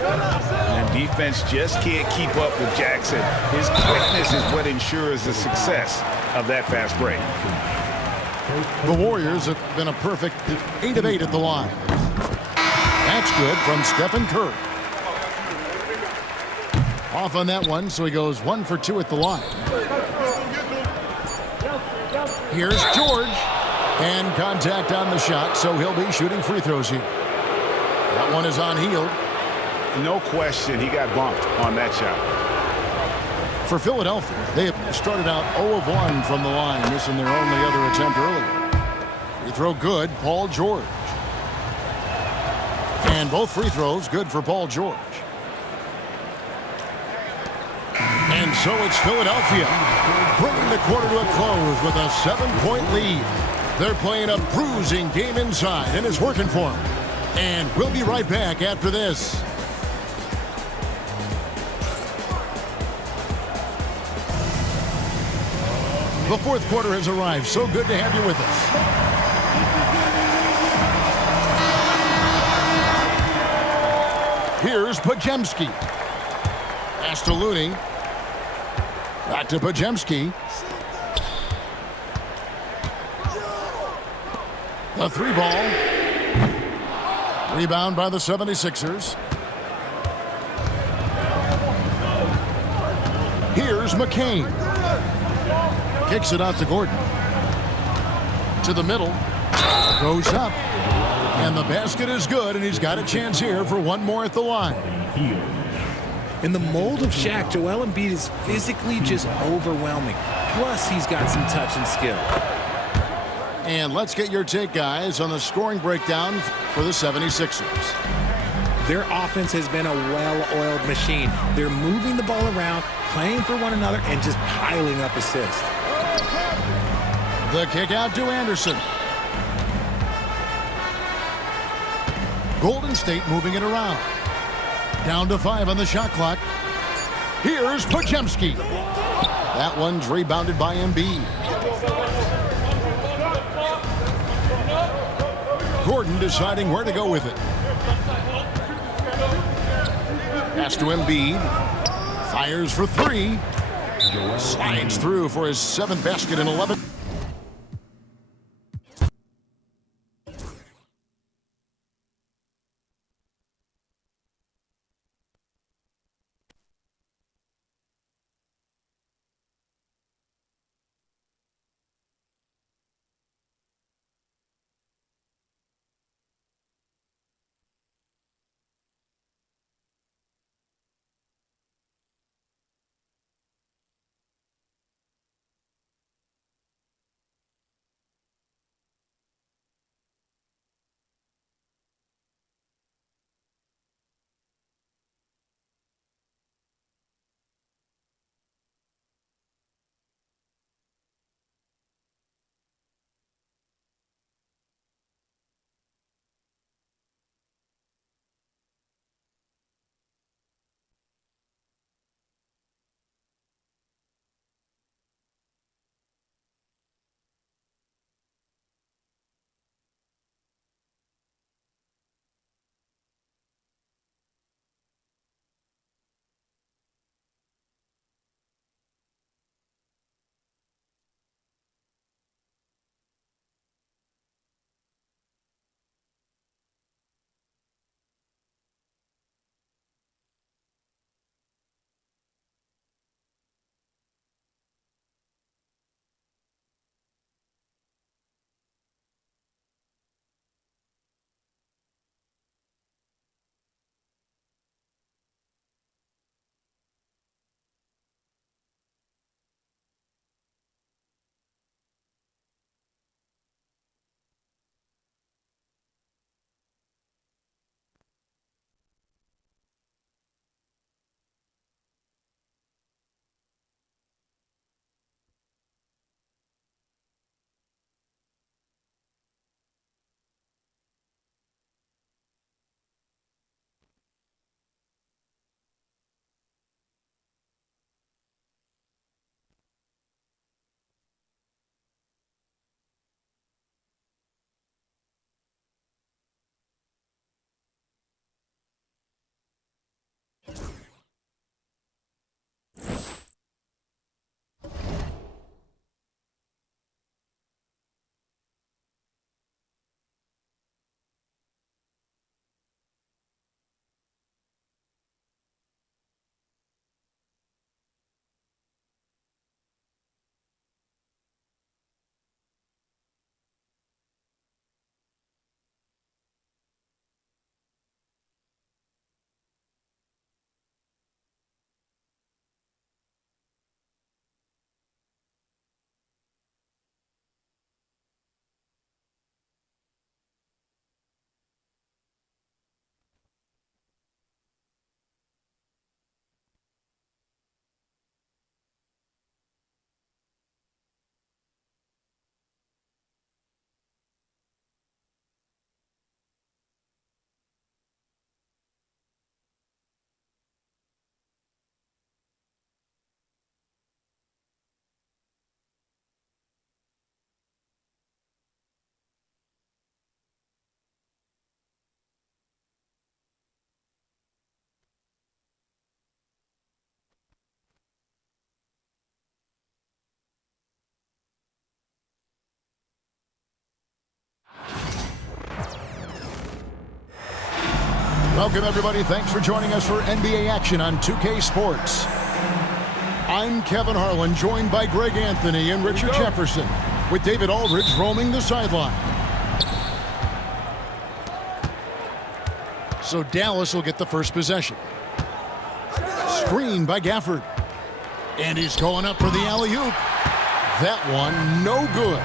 And defense just can't keep up with Jackson. His quickness is what ensures the success of that fast break. The Warriors have been a perfect 8 of 8 at the line. That's good from Stephen Curry. Off on that one, so he goes 1 for 2 at the line. Here's George. And contact on the shot, so he'll be shooting free throws here. That one is on Hield. No question, he got bumped on that shot. For Philadelphia, they have started out 0 of 1 from the line, missing their only other attempt earlier. Free throw good, Paul George. And both free throws good for Paul George. And so it's Philadelphia, bringing the quarter to a close with a 7-point lead. They're playing a bruising game inside, and it's working for them. And we'll be right back after this. The fourth quarter has arrived. So good to have you with us. Here's Podziemski. Pass to Looney. Back to Podziemski. The 3 ball. Rebound by the 76ers. Here's McCain. Kicks it out to Gordon. To the middle. Goes up. And the basket is good, and he's got a chance here for one more at the line. In the mold of Shaq, Joel Embiid is physically just overwhelming. Plus, he's got some touch and skill. And let's get your take, guys, on the scoring breakdown for the 76ers. Their offense has been a well-oiled machine. They're moving the ball around, playing for one another, and just piling up assists. The kick out to Anderson. Golden State moving it around. Down to 5 on the shot clock. Here's Podziemski. That one's rebounded by Embiid. Gordon deciding where to go with it. Pass to Embiid. Fires for three. Slides through for his 7th basket in 11. Welcome, everybody. Thanks for joining us for NBA action on 2K Sports. I'm Kevin Harlan, joined by Greg Anthony and Richard Jefferson, with David Aldridge roaming the sideline. So Dallas will get the first possession. Screen by Gafford. And he's going up for the alley-oop. That one, no good.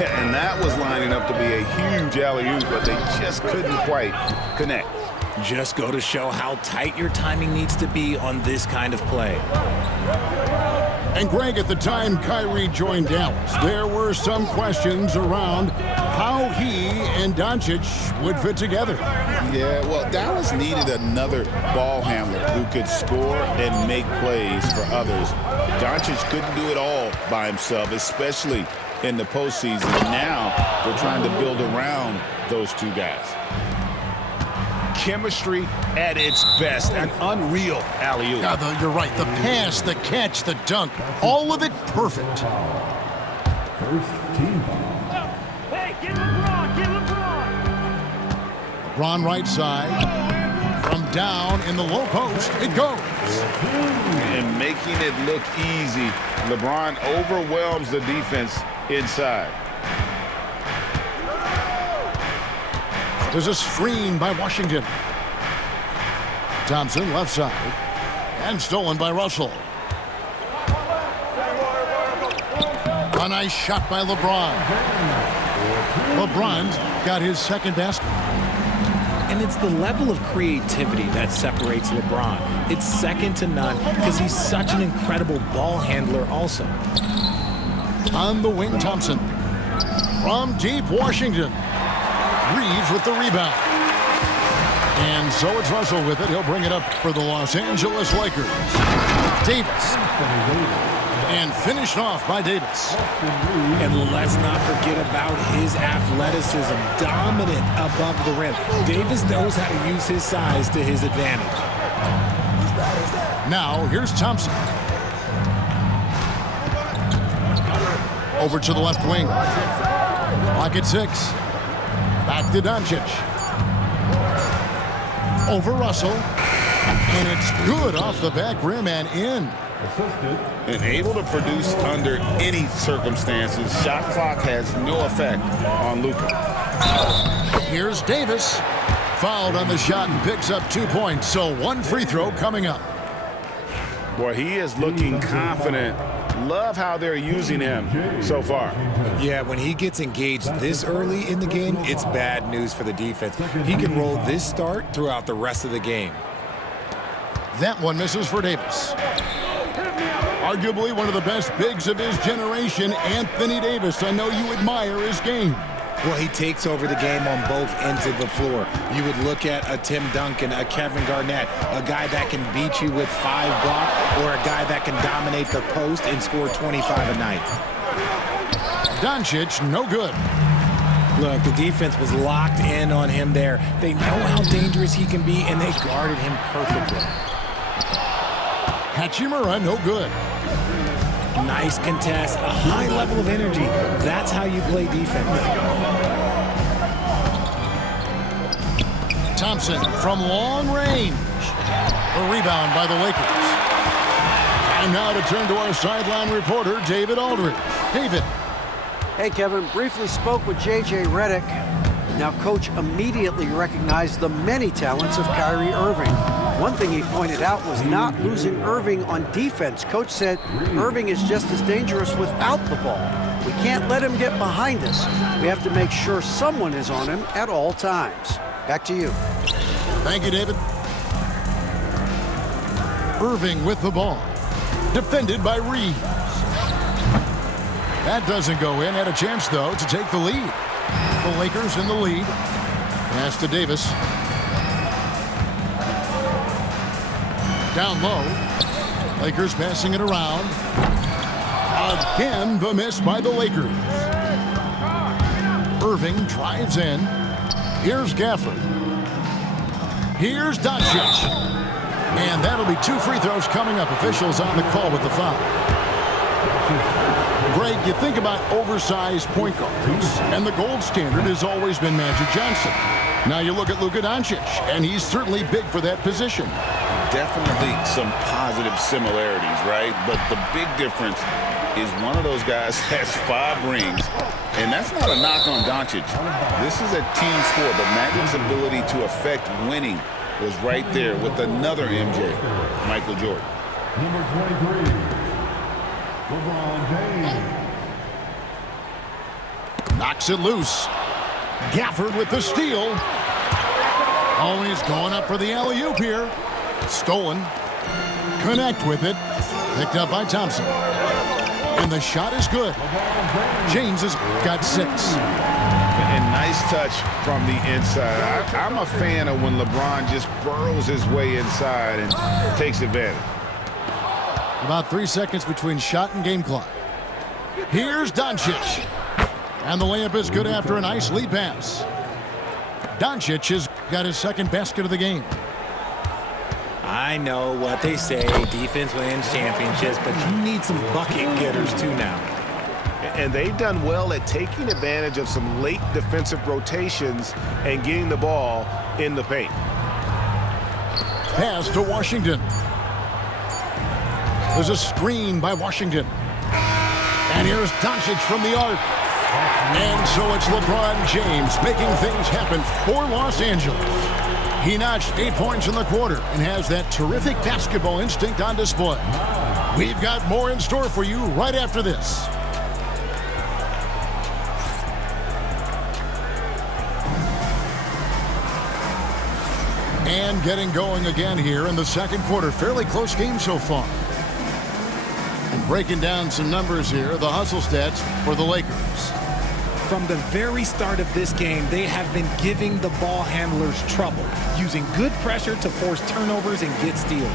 Yeah, and that was lining up to be a huge alley-oop, but they just couldn't quite connect. Just go to show how tight your timing needs to be on this kind of play. And Greg, at the time Kyrie joined Dallas, there were some questions around how he and Doncic would fit together. Yeah, well, Dallas needed another ball handler who could score and make plays for others. Doncic couldn't do it all by himself, especially in the postseason. And now they're trying to build around those two guys. chemistry at its best. An unreal alley-oop. Yeah, you're right. The pass, the catch, the dunk, all of it perfect. First team foul. Hey, get LeBron, get LeBron. LeBron right side. From down in the low post, it goes. And making it look easy, LeBron overwhelms the defense inside. There's a screen by Washington. Thompson left side. And stolen by Russell. A nice shot by LeBron. LeBron's got his second basket. And it's the level of creativity that separates LeBron. It's second to none because he's such an incredible ball handler also. On the wing, Thompson. From deep, Washington. Reeves with the rebound. And so it's Russell with it. He'll bring it up for the Los Angeles Lakers. Davis. And finished off by Davis. And let's not forget about his athleticism. Dominant above the rim. Davis knows how to use his size to his advantage. Now, here's Thompson. Over to the left wing. Clock at 6. Back to Doncic. Over Russell. And it's good off the back rim and in. And able to produce under any circumstances. Shot clock has no effect on Luka. Here's Davis. Fouled on the shot and picks up 2 points. So one free throw coming up. Boy, he is looking confident. Love how they're using him so far. Yeah, when he gets engaged this early in the game, it's bad news for the defense. He can roll this start throughout the rest of the game. That one misses for Davis. Arguably one of the best bigs of his generation, Anthony Davis. I know you admire his game. Well, he takes over the game on both ends of the floor. You would look at a Tim Duncan, a Kevin Garnett, a guy that can beat you with 5 blocks, or a guy that can dominate the post and score 25 a night. Doncic, no good. Look, the defense was locked in on him there. They know how dangerous he can be, and they guarded him perfectly. Hachimura, no good. Nice contest, a high level of energy. That's how you play defense. Thompson from long range. A rebound by the Lakers. And now to turn to our sideline reporter, David Aldridge. David. Hey, Kevin, briefly spoke with J.J. Redick. Now, Coach immediately recognized the many talents of Kyrie Irving. One thing he pointed out was not losing Irving on defense. Coach said Irving is just as dangerous without the ball. We can't let him get behind us. We have to make sure someone is on him at all times. Back to you. Thank you, David. Irving with the ball. Defended by Reeves. That doesn't go in. Had a chance, though, to take the lead. The Lakers in the lead. Pass to Davis. Down low. Lakers passing it around. Again, the miss by the Lakers. Irving drives in. Here's Gafford. Here's Doncic. And that'll be 2 free throws coming up. Officials on the call with the foul. Greg, you think about oversized point guards, and the gold standard has always been Magic Johnson. Now you look at Luka Doncic, and he's certainly big for that position. Definitely some positive similarities, right? But the big difference is one of those guys has 5 rings, and that's not a knock on Doncic. This is a team sport, but Magic's ability to affect winning was right there with another MJ, Michael Jordan. Number 23, LeBron James. Knocks it loose. Gafford with the steal. Oh, he's going up for the alley-oop here. Stolen. Connect with it. Picked up by Thompson. And the shot is good. James has got 6. And nice touch from the inside. I'm a fan of when LeBron just burrows his way inside and takes advantage. About 3 seconds between shot and game clock. Here's Doncic. And the layup is good after a nice lead pass. Doncic is got his second basket of the game. I know what they say, defense wins championships, but you need some bucket getters too now. And they've done well at taking advantage of some late defensive rotations and getting the ball in the paint. Pass to Washington. There's a screen by Washington. And here's Doncic from the arc. And so it's LeBron James making things happen for Los Angeles. He notched 8 points in the quarter and has that terrific basketball instinct on display. We've got more in store for you right after this. And getting going again here in the second quarter. Fairly close game so far. And breaking down some numbers here, the hustle stats for the Lakers. From the very start of this game, they have been giving the ball handlers trouble, using good pressure to force turnovers and get steals.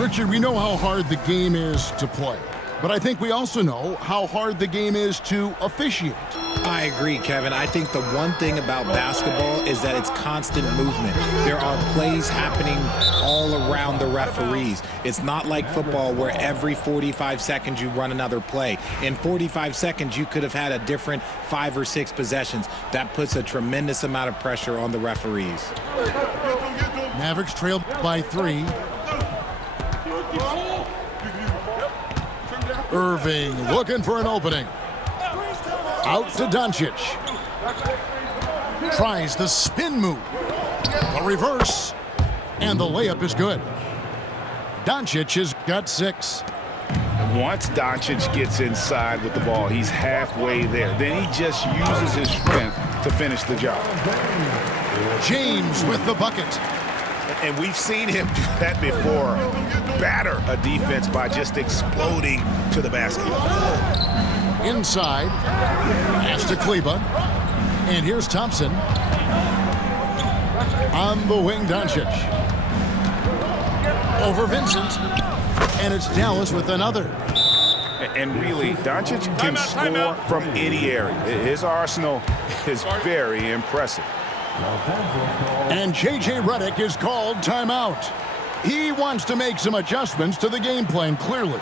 Richard, we know how hard the game is to play, but I think we also know how hard the game is to officiate. I agree, Kevin. I think the one thing about basketball is that it's constant movement. There are plays happening all around the referees. It's not like football where every 45 seconds you run another play. In 45 seconds, you could have had a different 5 or 6 possessions. That puts a tremendous amount of pressure on the referees. Mavericks trailed by 3. Irving looking for an opening. Out to Doncic. Tries the spin move. A reverse. And the layup is good. Doncic has got 6. Once Doncic gets inside with the ball, he's halfway there. Then he just uses his strength to finish the job. James with the bucket. And we've seen him do that before. Batter a defense by just exploding to the basket. Inside. Pass to Kleba. And here's Thompson. On the wing, Doncic. Over Vincent. And it's Dallas with another. And really, Doncic can score from any area. His arsenal is very impressive. And J.J. Redick is called timeout. He wants to make some adjustments to the game plan, clearly.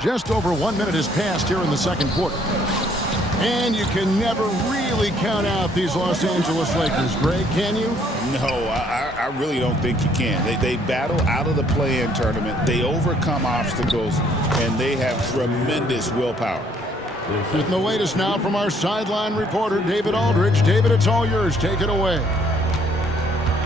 Just over 1 minute has passed here in the second quarter. And you can never really count out these Los Angeles Lakers, Greg, can you? No, I really don't think you can. They battle out of the play-in tournament. They overcome obstacles, and they have tremendous willpower. With the latest now from our sideline reporter, David Aldridge. David, it's all yours. Take it away.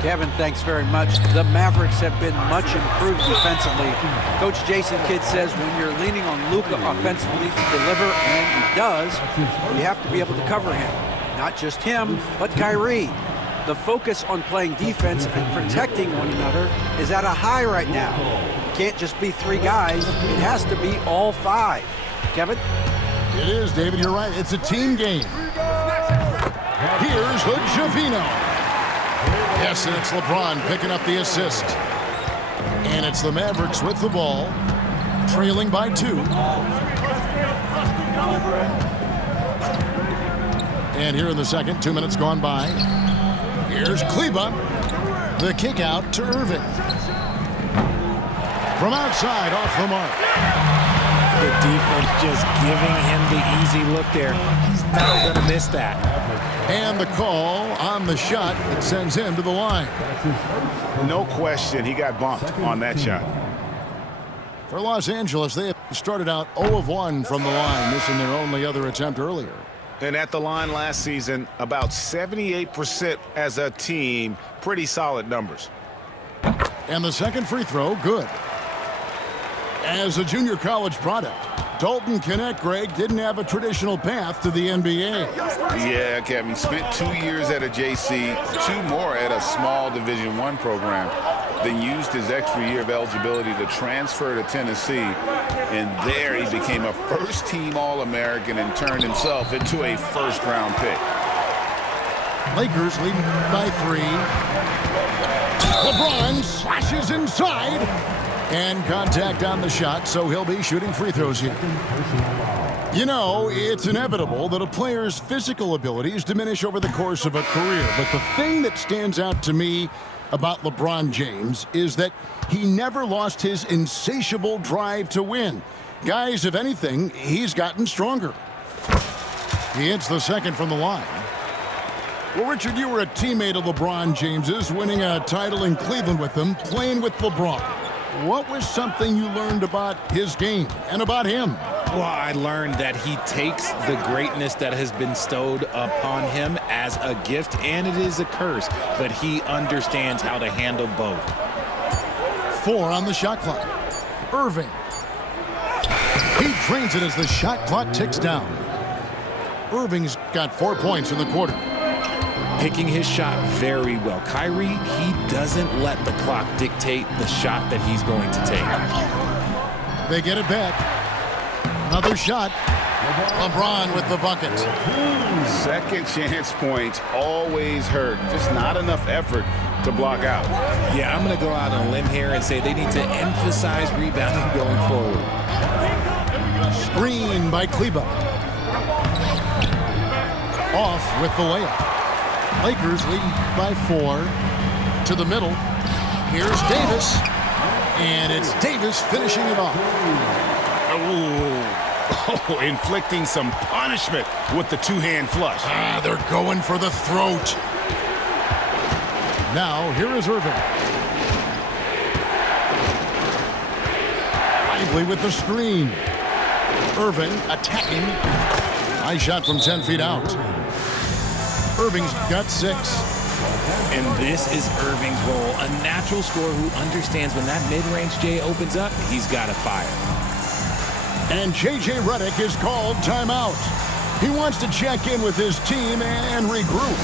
Kevin, thanks very much. The Mavericks have been much improved defensively. Coach Jason Kidd says when you're leaning on Luka offensively to deliver, and he does, you have to be able to cover him. Not just him, but Kyrie. The focus on playing defense and protecting one another is at a high right now. It can't just be 3 guys. It has to be all 5. Kevin? It is, David. You're right. It's a team game. Here's Hood-Schifino. Yes, and it's LeBron picking up the assist. And it's the Mavericks with the ball, trailing by 2. And here in the second, 2 minutes gone by. Here's Kleba. The kick out to Irving. From outside, off the mark. The defense just giving him the easy look there. He's not going to miss that. And the call on the shot that sends him to the line. No question, he got bumped on that shot. For Los Angeles, they have started out 0 of 1 from the line, missing their only other attempt earlier. And at the line last season, about 78% as a team. Pretty solid numbers. And the second free throw, good. As a junior college product, Dalton Knecht, Greg, didn't have a traditional path to the NBA. Yeah, Kevin. Spent 2 years at a JC, 2 more at a small Division I program, then used his extra year of eligibility to transfer to Tennessee. And there he became a first-team All-American and turned himself into a first-round pick. Lakers leading by 3. LeBron slashes inside. And contact on the shot, so he'll be shooting free throws here. You know, it's inevitable that a player's physical abilities diminish over the course of a career. But the thing that stands out to me about LeBron James is that he never lost his insatiable drive to win. Guys, if anything, he's gotten stronger. He hits the second from the line. Well, Richard, you were a teammate of LeBron James's, winning a title in Cleveland with him, playing with LeBron. What was something you learned about his game and about him? Well, I learned that he takes the greatness that has been bestowed upon him as a gift, and it is a curse, but he understands how to handle both. 4 on the shot clock. Irving. He drains it as the shot clock ticks down. Irving's got 4 points in the quarter. Picking his shot very well. Kyrie, he doesn't let the clock dictate the shot that he's going to take. They get it back. Another shot. LeBron with the bucket. Second chance points always hurt. Just not enough effort to block out. Yeah, I'm going to go out on a limb here and say they need to emphasize rebounding going forward. Screen by Kleba. Off with the layup. Lakers leading by 4 to the middle. Here's Davis, and it's Davis finishing it off. Oh, inflicting some punishment with the two-hand flush. They're going for the throat. Now, here is Irving. Lively with the screen. Irving attacking. Nice shot from 10 feet out. Irving's got 6. And this is Irving's role, a natural scorer who understands when that mid-range J opens up, he's got to fire. And J.J. Redick is called timeout. He wants to check in with his team and regroup.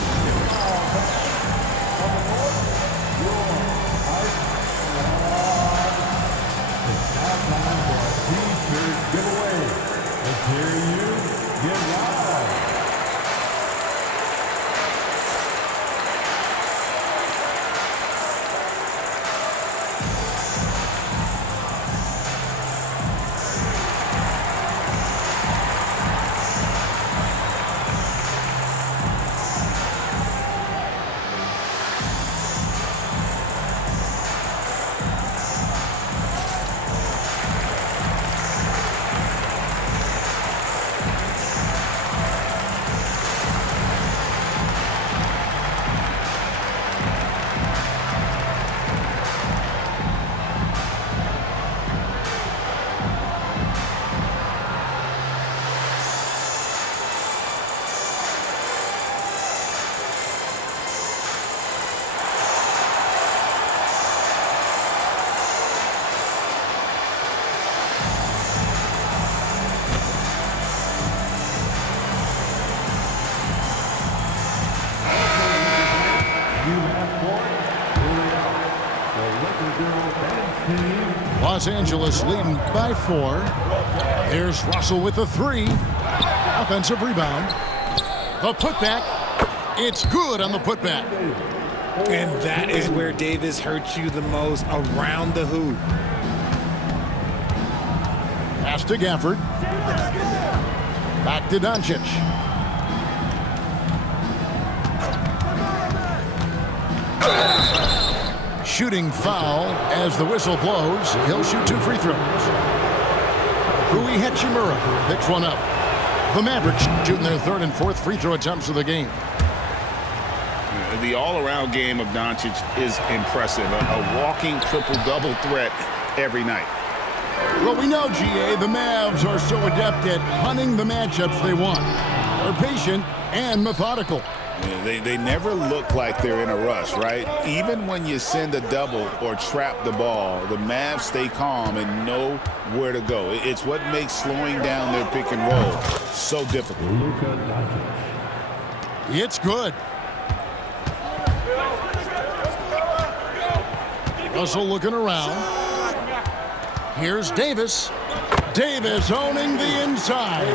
Los Angeles leading by 4. Here's Russell with the 3. Offensive rebound. The putback. It's good on the putback. And that is where Davis hurts you the most, around the hoop. Pass to Gafford. Back to Doncic. Shooting foul as the whistle blows. He'll shoot 2 free throws. Rui Hachimura picks one up. The Mavericks shooting their 3rd and 4th free throw attempts of the game. The all-around game of Doncic is impressive. A walking triple-double threat every night. Well, we know, GA, the Mavs are so adept at hunting the matchups they want. They're patient and methodical. They never look like they're in a rush, right? Even when you send a double or trap the ball, the Mavs stay calm and know where to go. It's what makes slowing down their pick and roll so difficult. It's good. Russell looking around. Here's Davis. Davis owning the inside.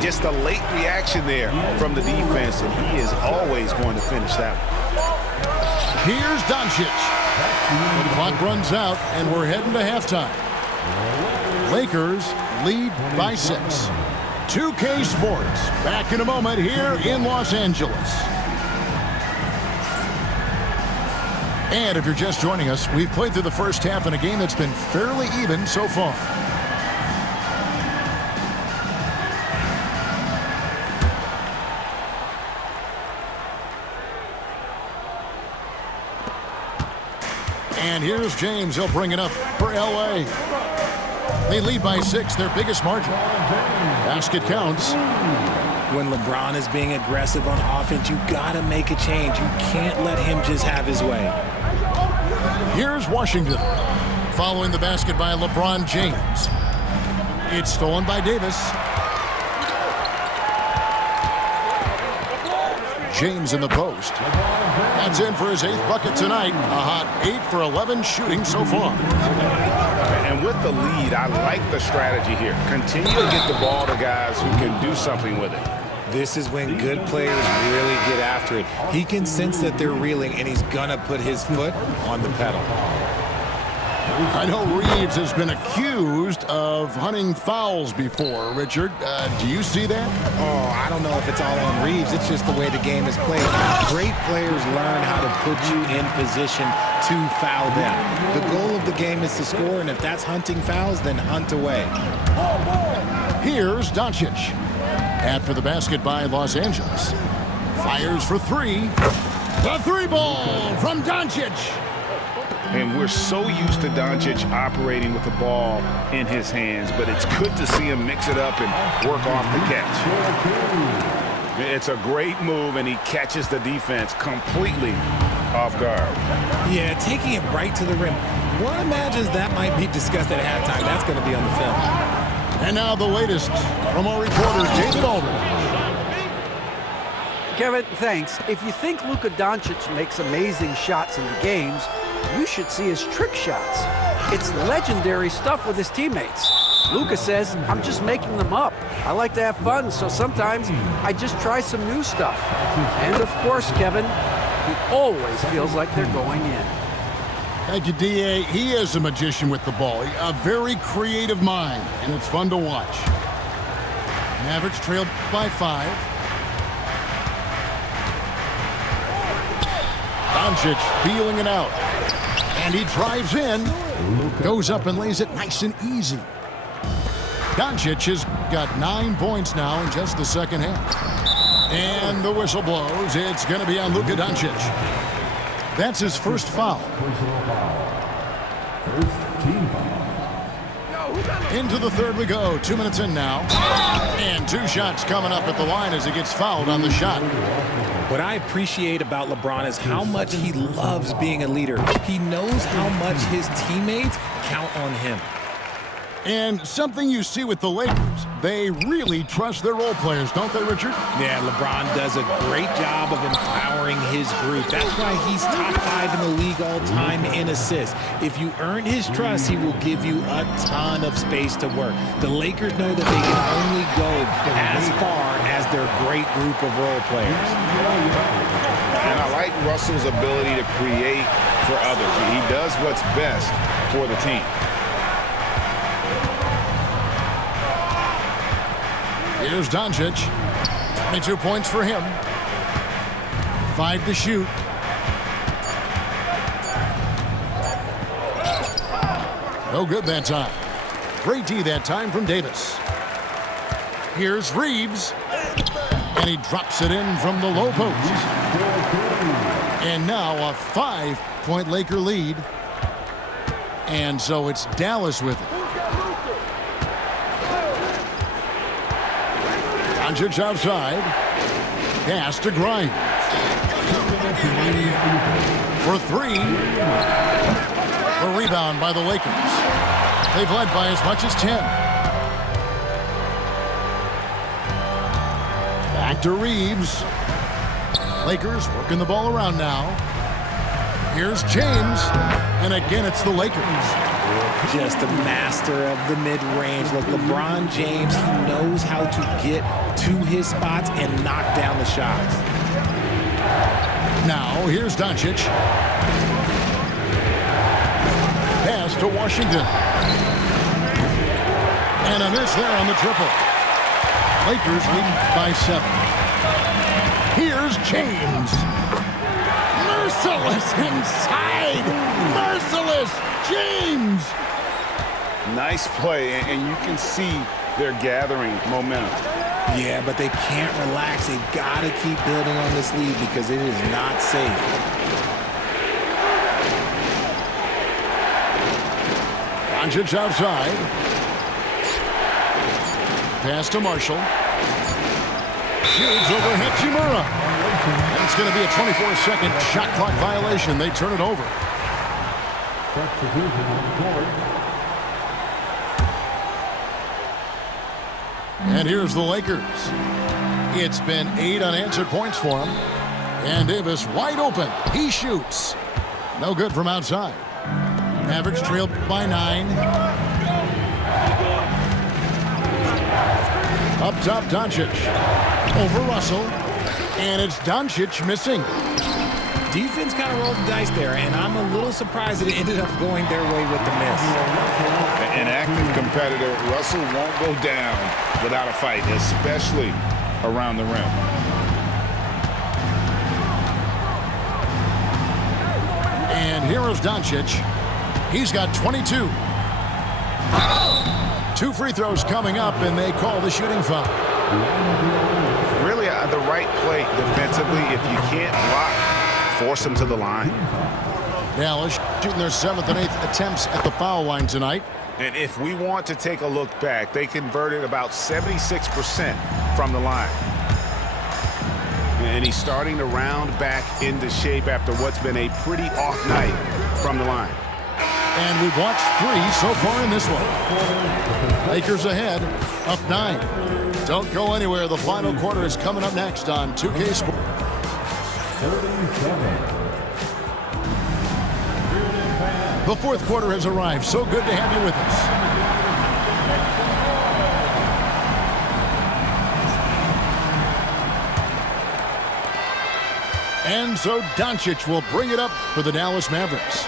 Just a late reaction there from the defense, and he is always going to finish that one. Here's Doncic. The clock runs out, and we're heading to halftime. Lakers lead by 6. 2K Sports back in a moment here in Los Angeles. And if you're just joining us, we've played through the first half in a game that's been fairly even so far. And here's James. He'll bring it up for L.A. They lead by 6, their biggest margin. Basket counts. When LeBron is being aggressive on offense, you got to make a change. You can't let him just have his way. Here's Washington. Following the basket by LeBron James. It's stolen by Davis. James in the post. That's in for his 8th bucket tonight. A hot 8 for 11 shooting so far. And with the lead, I like the strategy here. Continue to get the ball to guys who can do something with it. This is when good players really get after it. He can sense that they're reeling, and he's going to put his foot on the pedal. I know Reeves has been accused of hunting fouls before. Richard, do you see that? Oh, I don't know if it's all on Reeves. It's just the way the game is played. Great players learn how to put you in position to foul them. The goal of the game is to score, and if that's hunting fouls, then hunt away. Here's Doncic. After the basket by Los Angeles. Fires for 3. The 3-ball from Doncic. And we're so used to Doncic operating with the ball in his hands, but it's good to see him mix it up and work off the catch. It's a great move, and he catches the defense completely off guard. Yeah, taking it right to the rim. One imagines that might be discussed at halftime. That's going to be on the film. And now the latest from our reporter, David Aldridge. Kevin, thanks. If you think Luka Doncic makes amazing shots in the games, you should see his trick shots. It's legendary stuff with his teammates. Luka says, I'm just making them up. I like to have fun, so sometimes I just try some new stuff. And of course, Kevin, he always feels like they're going in. Thank you, D.A. He is a magician with the ball. A very creative mind, and it's fun to watch. Mavericks trailed by 5. Doncic feeling it out. And he drives in. Goes up and lays it nice and easy. Doncic has got 9 points now in just the second half. And the whistle blows. It's going to be on Luka Doncic. That's his first foul. First team foul. Into the third we go. 2 minutes in now. And 2 shots coming up at the line as he gets fouled on the shot. What I appreciate about LeBron is how much he loves being a leader. He knows how much his teammates count on him. And something you see with the Lakers, they really trust their role players, don't they, Richard? Yeah, LeBron does a great job of empowering his group. That's why he's top 5 in the league all time in assists. If you earn his trust, he will give you a ton of space to work. The Lakers know that they can only go as far as their great group of role players. And I like Russell's ability to create for others. He does what's best for the team. Here's Doncic. 22 points for him. 5 to shoot. No good that time. Great D that time from Davis. Here's Reeves. And he drops it in from the low post. And now a 5-point Laker lead. And so it's Dallas with it. Doncic outside. Pass to Grimes. For three. The rebound by the Lakers. They've led by as much as 10. Back to Reeves. Lakers working the ball around now. Here's James. And again, it's the Lakers. Just a master of the mid-range. Look, LeBron James, he knows how to get to his spots and knock down the shots. Now, here's Doncic. Pass to Washington. And a miss there on the triple. Lakers lead by 7. Here's James. Merciless inside. Merciless James. Nice play, and you can see they're gathering momentum. Yeah, but they can't relax. They've got to keep building on this lead because it is not safe. Doncic outside. Pass to Marshall. Shoots over Hachimura. It's going to be a 24-second shot clock violation. They turn it over. Substitution on the court. And here's the Lakers. It's been 8 unanswered points for them. And Davis wide open. He shoots. No good from outside. Mavericks trailed by 9. Up top, Doncic. Over Russell. And it's Doncic missing. Defense kind of rolled the dice there, and I'm a little surprised that it ended up going their way with the miss. An active competitor, Russell won't go down without a fight, especially around the rim. And here is Doncic. He's got 22. 2 free throws coming up, and they call the shooting foul. Really the right play defensively. If you can't block, force them to the line. Dallas shooting their 7th and 8th attempts at the foul line tonight. And if we want to take a look back, they converted about 76% from the line. And he's starting to round back into shape after what's been a pretty off night from the line. And we've watched 3 so far in this one. Lakers ahead, up 9. Don't go anywhere. The final quarter is coming up next on 2K Sports. 37. The 4th quarter has arrived. So good to have you with us. And so Doncic will bring it up for the Dallas Mavericks.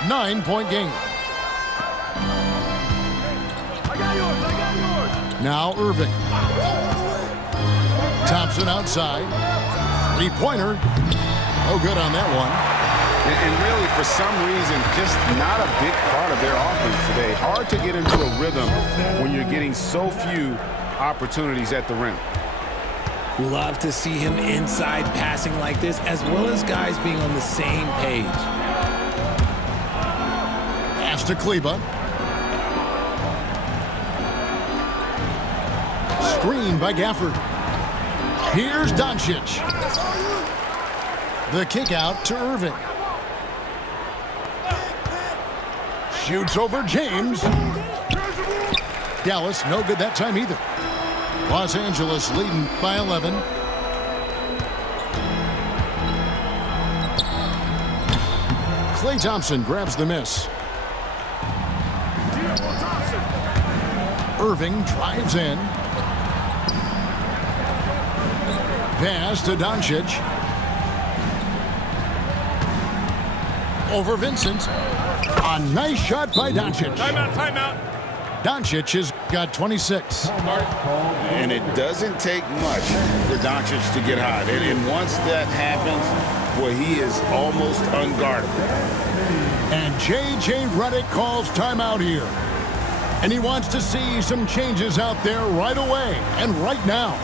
9-point game. Now Irving. Thompson outside. 3-pointer. No good on that one. And really, for some reason, just not a big part of their offense today. Hard to get into a rhythm when you're getting so few opportunities at the rim. Love to see him inside passing like this, as well as guys being on the same page. Pass to Kleba. Screen by Gafford. Here's Doncic. The kick out to Irving. Shoots over James. Dallas, no good that time either. Los Angeles leading by 11. Klay Thompson grabs the miss. Irving drives in. Pass to Doncic. Over Vincent. A nice shot by Doncic. Timeout. Doncic has got 26. And it doesn't take much for Doncic to get hot. And once that happens, well, he is almost unguardable. And J.J. Redick calls timeout here. And he wants to see some changes out there right away and right now.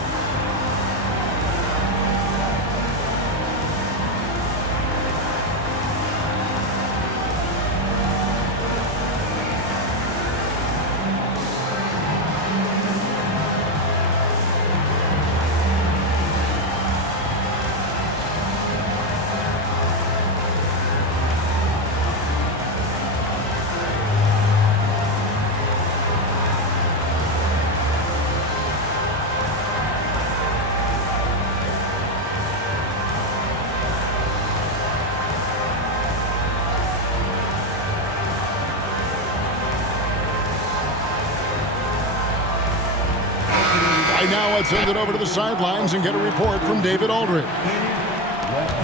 Right now, let's send it over to the sidelines and get a report from David Aldridge.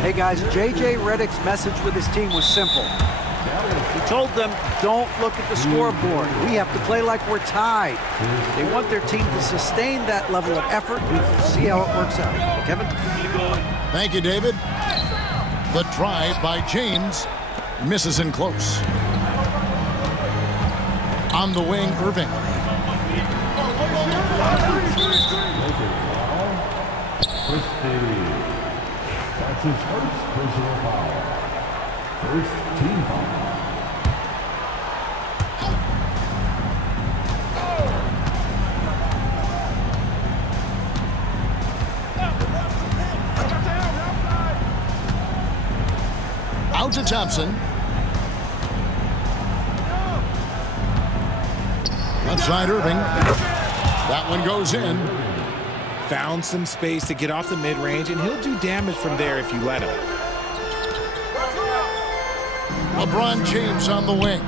Hey guys, J.J. Redick's message with his team was simple. He told them, don't look at the scoreboard. We have to play like we're tied. They want their team to sustain that level of effort. See how it works out. Kevin? Thank you, David. The drive by James misses in close. On the wing, Irving. That's his first personal foul. First team foul. Out to Thompson. Left side, Irving. That one goes in. Found some space to get off the mid-range, and he'll do damage from there if you let him. LeBron James on the wing.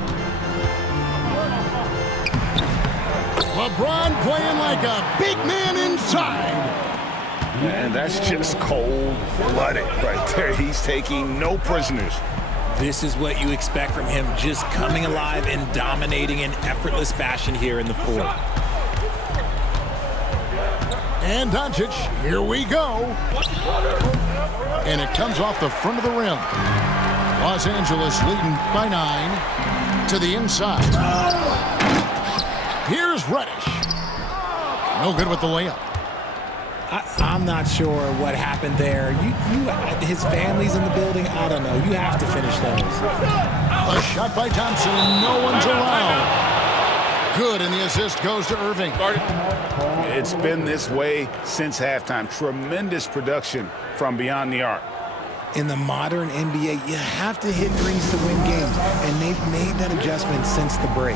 LeBron playing like a big man inside. And that's just cold-blooded right there. He's taking no prisoners. This is what you expect from him, just coming alive and dominating in effortless fashion here in the fourth. And Doncic, here we go. And it comes off the front of the rim. Los Angeles leading by 9 to the inside. Here's Reddish. No good with the layup. I'm not sure what happened there. His family's in the building. I don't know. You have to finish those. A shot by Thompson, and no one's around. Good, and the assist goes to Irving. It's been this way since halftime. Tremendous production from beyond the arc. In the modern NBA, you have to hit threes to win games, and they've made that adjustment since the break.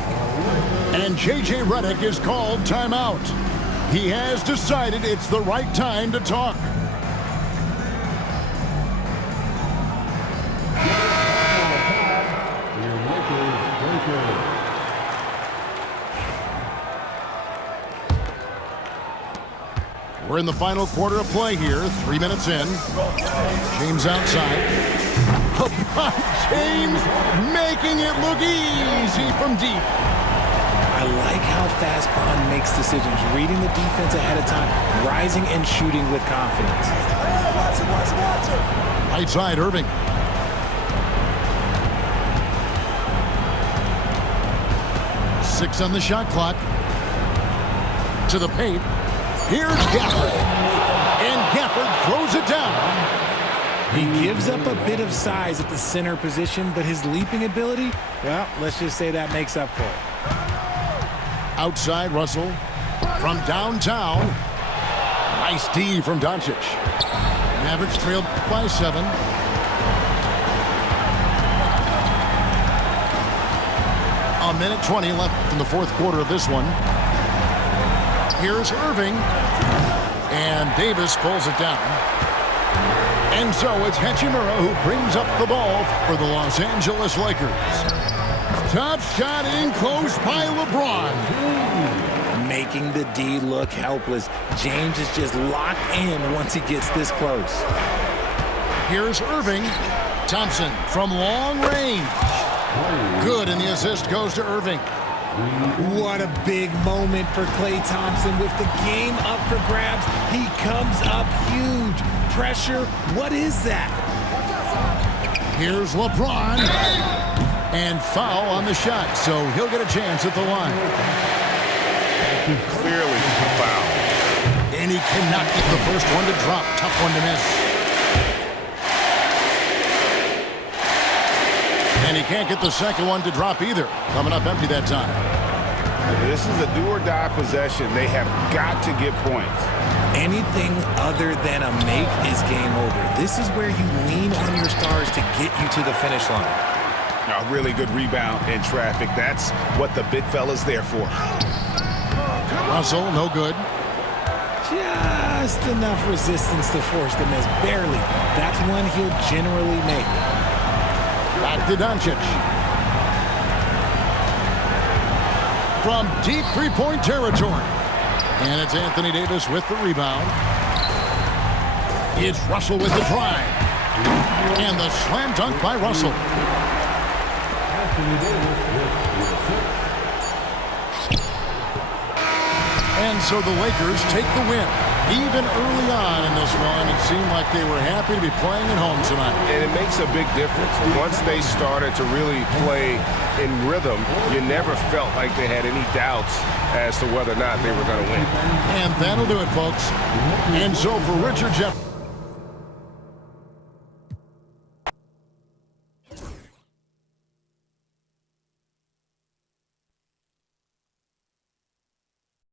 And J.J. Redick is called timeout. He has decided it's the right time to talk. We're in the final quarter of play here, 3 minutes in. James outside. James making it look easy from deep. I like how fast Bond makes decisions, reading the defense ahead of time, rising and shooting with confidence. Right side, Irving. Six on the shot clock. To the paint. Here's Gafford. And Gafford throws it down. He gives up a bit of size at the center position, but his leaping ability, well, let's just say that makes up for it. Outside, Russell. From downtown. Nice D from Doncic. Mavericks trailed by 7. A minute 20 left in the fourth quarter of this one. Here's Irving. And Davis pulls it down. And so it's Hachimura who brings up the ball for the Los Angeles Lakers. Top shot in close by LeBron. Making the D look helpless. James is just locked in once he gets this close. Here's Irving. Thompson from long range. Good, and the assist goes to Irving. What a big moment for Klay Thompson. With the game up for grabs, he comes up huge. Pressure, what is that? Here's LeBron. And foul on the shot, so he'll get a chance at the line. Clearly a foul. And he cannot get the first one to drop. Tough one to miss. And he can't get the second one to drop either. Coming up empty that time. This is a do-or-die possession. They have got to get points. Anything other than a make is game over. This is where you lean on your stars to get you to the finish line. A really good rebound in traffic. That's what the big fella's there for. Russell, no good. Just enough resistance to force the miss. Barely. That's one he'll generally make. Back to Doncic. From deep three-point territory. And it's Anthony Davis with the rebound. It's Russell with the drive. And the slam dunk by Russell. And so the Lakers take the win. Even early on in this one, it seemed like they were happy to be playing at home tonight. And it makes a big difference. Once they started to really play in rhythm, you never felt like they had any doubts as to whether or not they were going to win. And that'll do it, folks. And so for Richard Jefferson.